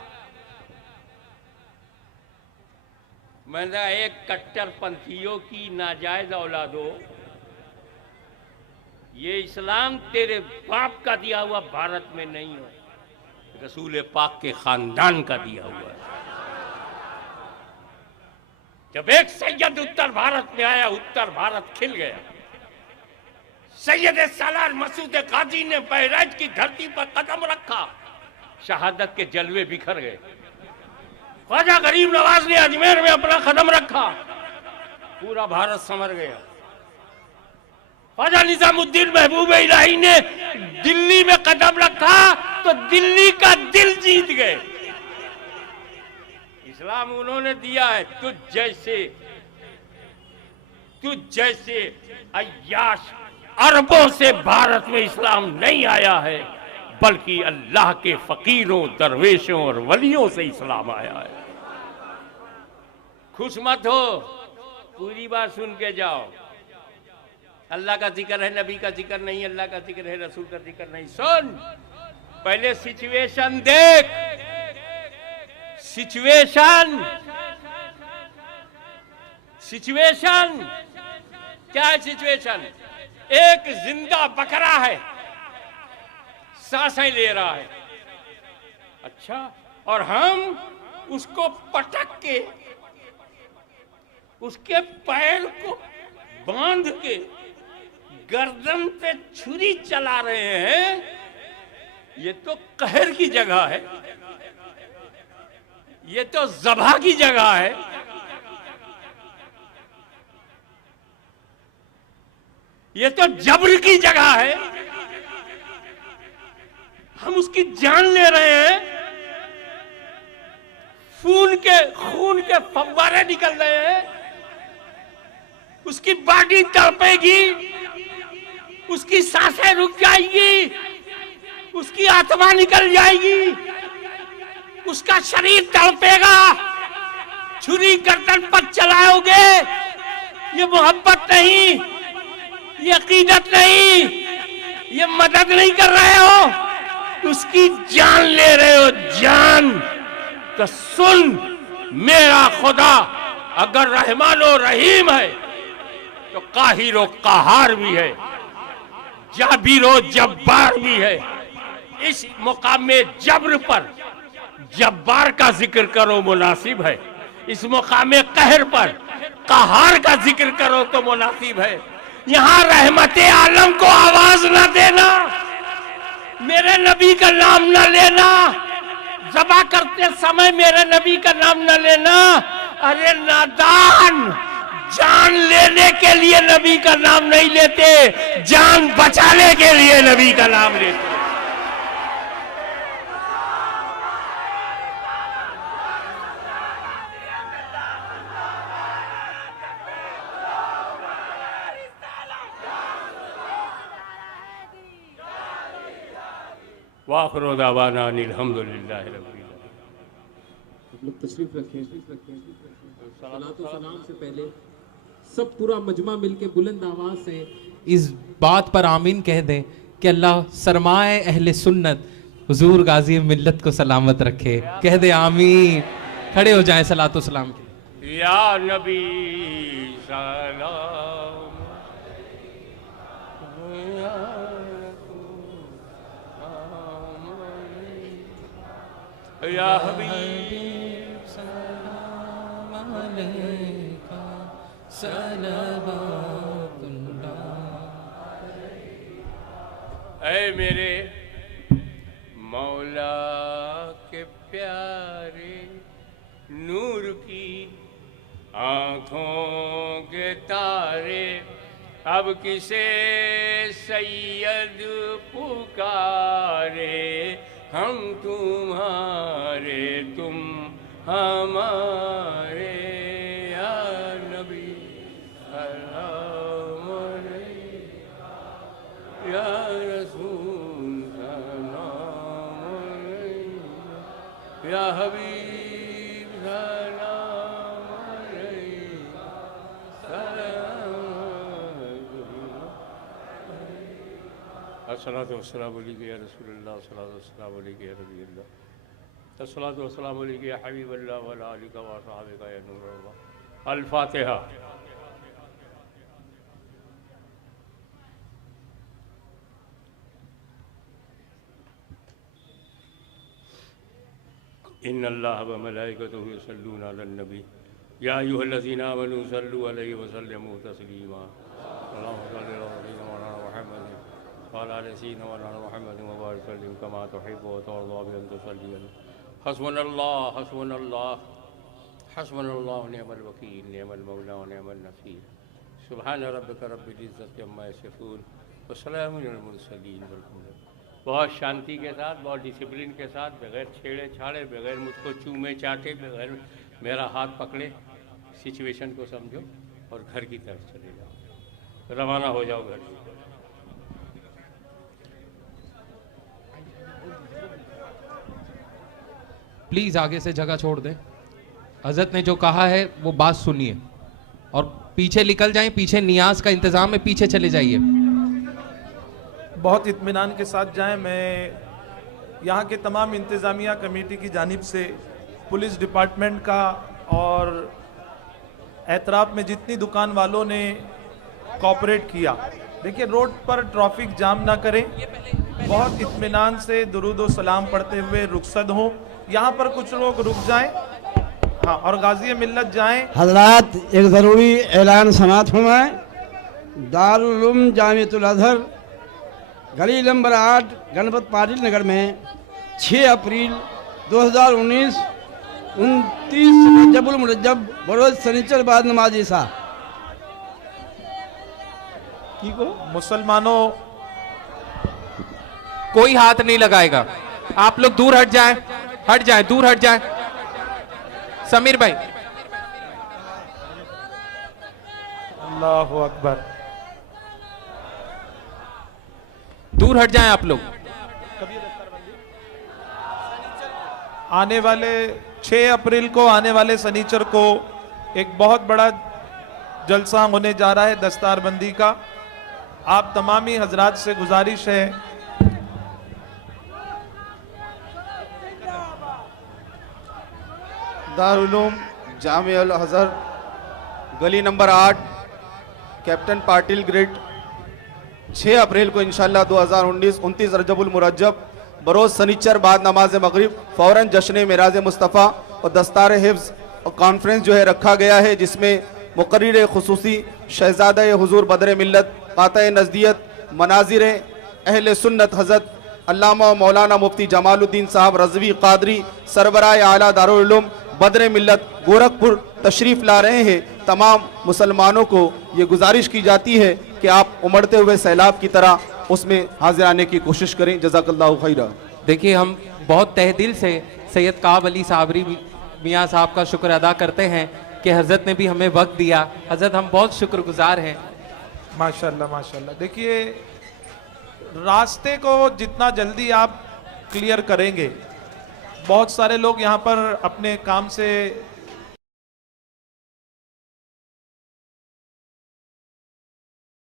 मैंने एक कट्टरपंथियों की नाजायज औलादो, ये इस्लाम तेरे बाप का दिया हुआ भारत में नहीं है, रसूल पाक के खानदान का दिया हुआ है। जब एक सैयद उत्तर भारत में आया, उत्तर भारत खिल गया। सैयद सालार मसूद गाजी ने बहराइच की धरती पर कदम रखा, शहादत के जलवे बिखर गए। ख्वाजा गरीब नवाज ने अजमेर में अपना कदम रखा, पूरा भारत संवर गया। ख्वाजा निजामुद्दीन महबूब इलाही ने दिल्ली में कदम रखा, तो दिल्ली का दिल जीत गए। इस्लाम उन्होंने दिया है। तुझ जैसे अय्याश अरबों से भारत में इस्लाम नहीं आया है, बल्कि अल्लाह के फकीरों, दरवेशों और वलियों से इस्लाम आया है। खुश मत हो, पूरी बात सुन के जाओ। अल्लाह का जिक्र है, नबी का जिक्र नहीं, अल्लाह का जिक्र है, रसूल का जिक्र नहीं। सुन, पहले सिचुएशन देख। सिचुएशन क्या है? सिचुएशन एक जिंदा बकरा है, सांसें ले रहा है। अच्छा, और हम उसको पटक के उसके पैर को बांध के गर्दन पे छुरी चला रहे हैं। ये तो कहर की जगह है, ये तो ज़बह की जगह है। ये तो जबर की जगह है। हम उसकी जान ले रहे हैं, खून के फव्वारे निकल रहे हैं, उसकी बॉडी तड़पेगी, उसकी सांसें रुक जाएगी, उसकी आत्मा निकल जाएगी, उसका शरीर तड़पेगा। छुरी गर्दन पर चलाओगे, ये मोहब्बत नहीं, ये अकीदत नहीं, ये मदद नहीं कर रहे हो, उसकी जान ले रहे हो, जान। तो सुन, मेरा खुदा अगर रहमान और रहीम है तो काहिर और कहार भी है, जाबिर और जब्बार भी है। इस मुकाम में जब्र पर जब्बार का जिक्र करो मुनासिब है, इस मुकाम में कहर पर कहार का जिक्र करो तो मुनासिब है। यहां रहमते आलम को आवाज ना देना, मेरे नबी का नाम ना लेना, ज़बा करते समय मेरे नबी का नाम ना लेना। अरे नादान, जान लेने के लिए नबी का नाम नहीं लेते, जान बचाने के लिए नबी का नाम लेते। वाखिरु दावाना अल्हम्दुलिल्लाहि रब्बिल आलमीन। लोग तशरीफ रखें। सलातो सलाम से पहले सब पूरा मजमा मिलके बुलंद आवाज से इस बात पर आमीन कह दें कि अल्लाह सरमाए अहले सुन्नत हुजूर गाजी मिल्लत को सलामत रखे। कह दे आमीन। खड़े हो जाएं सलातो सलाम के। या नबी सलाम, या हबीब सलाम अलैका सलवातुल्लाह। ऐ मेरे मौला के प्यारे, नूर की आंखों के तारे, अब किसे सैयद पुकारे, हम तुम्हारे तुम हमारे। या नबी सलाम अलैका, या रसूल सलाम अलैका, या हबीब सलाम अलैका, अस्सलातु वस्सलामु अलैका या रसूलल्लाह, अस्सलातु वस्सलामु अलैका या नबीयल्लाह, अस्सलातु वस्सलामु अलैका या हबीबल्लाह व अला आलिका व असहाबिका या नूरल्लाह। अल फातिहा। इन्नल्लाह व मलाइकतहु युसल्लूना अलन नबी या अय्युहल्लज़ीना आमनू सल्लू अलैहि व सल्लिमू तस्लीमा। अल्लाहुम्मा सल्लि अला सय्यिदिना मुहम्मद व अला आलि सय्यिदिना मुहम्मद व बारिक वसल्लिम कमा तुहिब्बु व तर्दा बि अन तुसल्ली अलैहि। हस्बुनल्लाह हस्बुनल्लाह हस्बुनल्लाह व निअमल वकील, निअमल मौला व निअमल नसीर। सुब्हान रब्बिका रब्बिल इज्जति अम्मा यसिफून व सलामुन अलल मुरसलीन वल्हम्दुलिल्लाह। बहुत शांति के साथ, बहुत डिसिप्लिन के साथ, बगैर छेड़े छाड़े, बगैर मुझको चूमे चाटे, बगैर मेरा हाथ पकड़े सिचुएशन को समझो और घर की तरफ चले जाओ, रवाना हो जाओ घर की तरफ। प्लीज आगे से जगह छोड़ दें। हजरत ने जो कहा है वो बात सुनिए और पीछे निकल जाएं। पीछे नियाज का इंतजाम है, पीछे चले जाइए। बहुत इत्मीनान के साथ जाएं। मैं यहाँ के तमाम इंतज़ामिया कमेटी की जानिब से, पुलिस डिपार्टमेंट का और एतराफ़ में जितनी दुकान वालों ने कोऑपरेट किया, देखिए रोड पर ट्रैफिक जाम ना करें, बहुत इत्मीनान से दुरूद व सलाम पढ़ते हुए रुखसत हों। यहाँ पर कुछ लोग रुक जाएं, हाँ, और गाज़ी मिल्लत जाएं। हजरात, एक ज़रूरी ऐलान समात फरमाएं। दारुल उलूम जामिअतुल अज़हर गली नंबर 8 गणपत पाटिल नगर में 6 अप्रैल 2019 29 रजबुल मुरज्जब बरोज सनीचर बाद नमाज ईसा मुसलमानों, कोई हाथ नहीं लगाएगा। आप लोग दूर हट जाएं, हट जाएं, दूर हट जाएं। समीर भाई, अल्लाहु अकबर, दूर हट जाएं आप लोग। आने वाले 6 अप्रैल को, आने वाले सनीचर को एक बहुत बड़ा जलसा होने जा रहा है दस्तारबंदी का। आप तमामी हजरात से गुजारिश है, दारुल उलूम जामिअल अज़हर गली नंबर 8 कैप्टन पाटिल ग्रेड 6 अप्रैल को इंशाल्लाह 2019 29 रजबुल मुरज्जब बरोज़ सनीचर बाद नमाज मगरिब फ़ौरन जश्न मिराज मुस्तफ़ा और दस्तार हिफ्ज़ और कॉन्फ्रेंस जो है रखा गया है, जिसमें मुक़र्रिर खुसूसी शहज़ादा हुज़ूर बदर मिल्लत क़ाता नज़दियत मनाजिर अहले सुन्नत हज़रत अल्लामा मौलाना मुफ्ती जमालुद्दीन साहब रज़वी क़ादरी सरबराह आला दारुल उलूम बदर मिल्लत गोरखपुर तशरीफ़ ला रहे हैं। तमाम मुसलमानों को ये गुजारिश की जाती है कि आप उमड़ते हुए सैलाब की तरह उसमें हाजिर आने की कोशिश करें। जज़ाकल्लाहु खैरा। देखिए, हम बहुत तहे दिल से सैयद काब अली साबरी मियाँ साहब का शुक्र अदा करते हैं कि हजरत ने भी हमें वक्त दिया। हजरत, हम बहुत शुक्रगुजार हैं। माशाल्लाह माशाल्लाह। देखिए, रास्ते को जितना जल्दी आप क्लियर करेंगे, बहुत सारे लोग यहाँ पर अपने काम से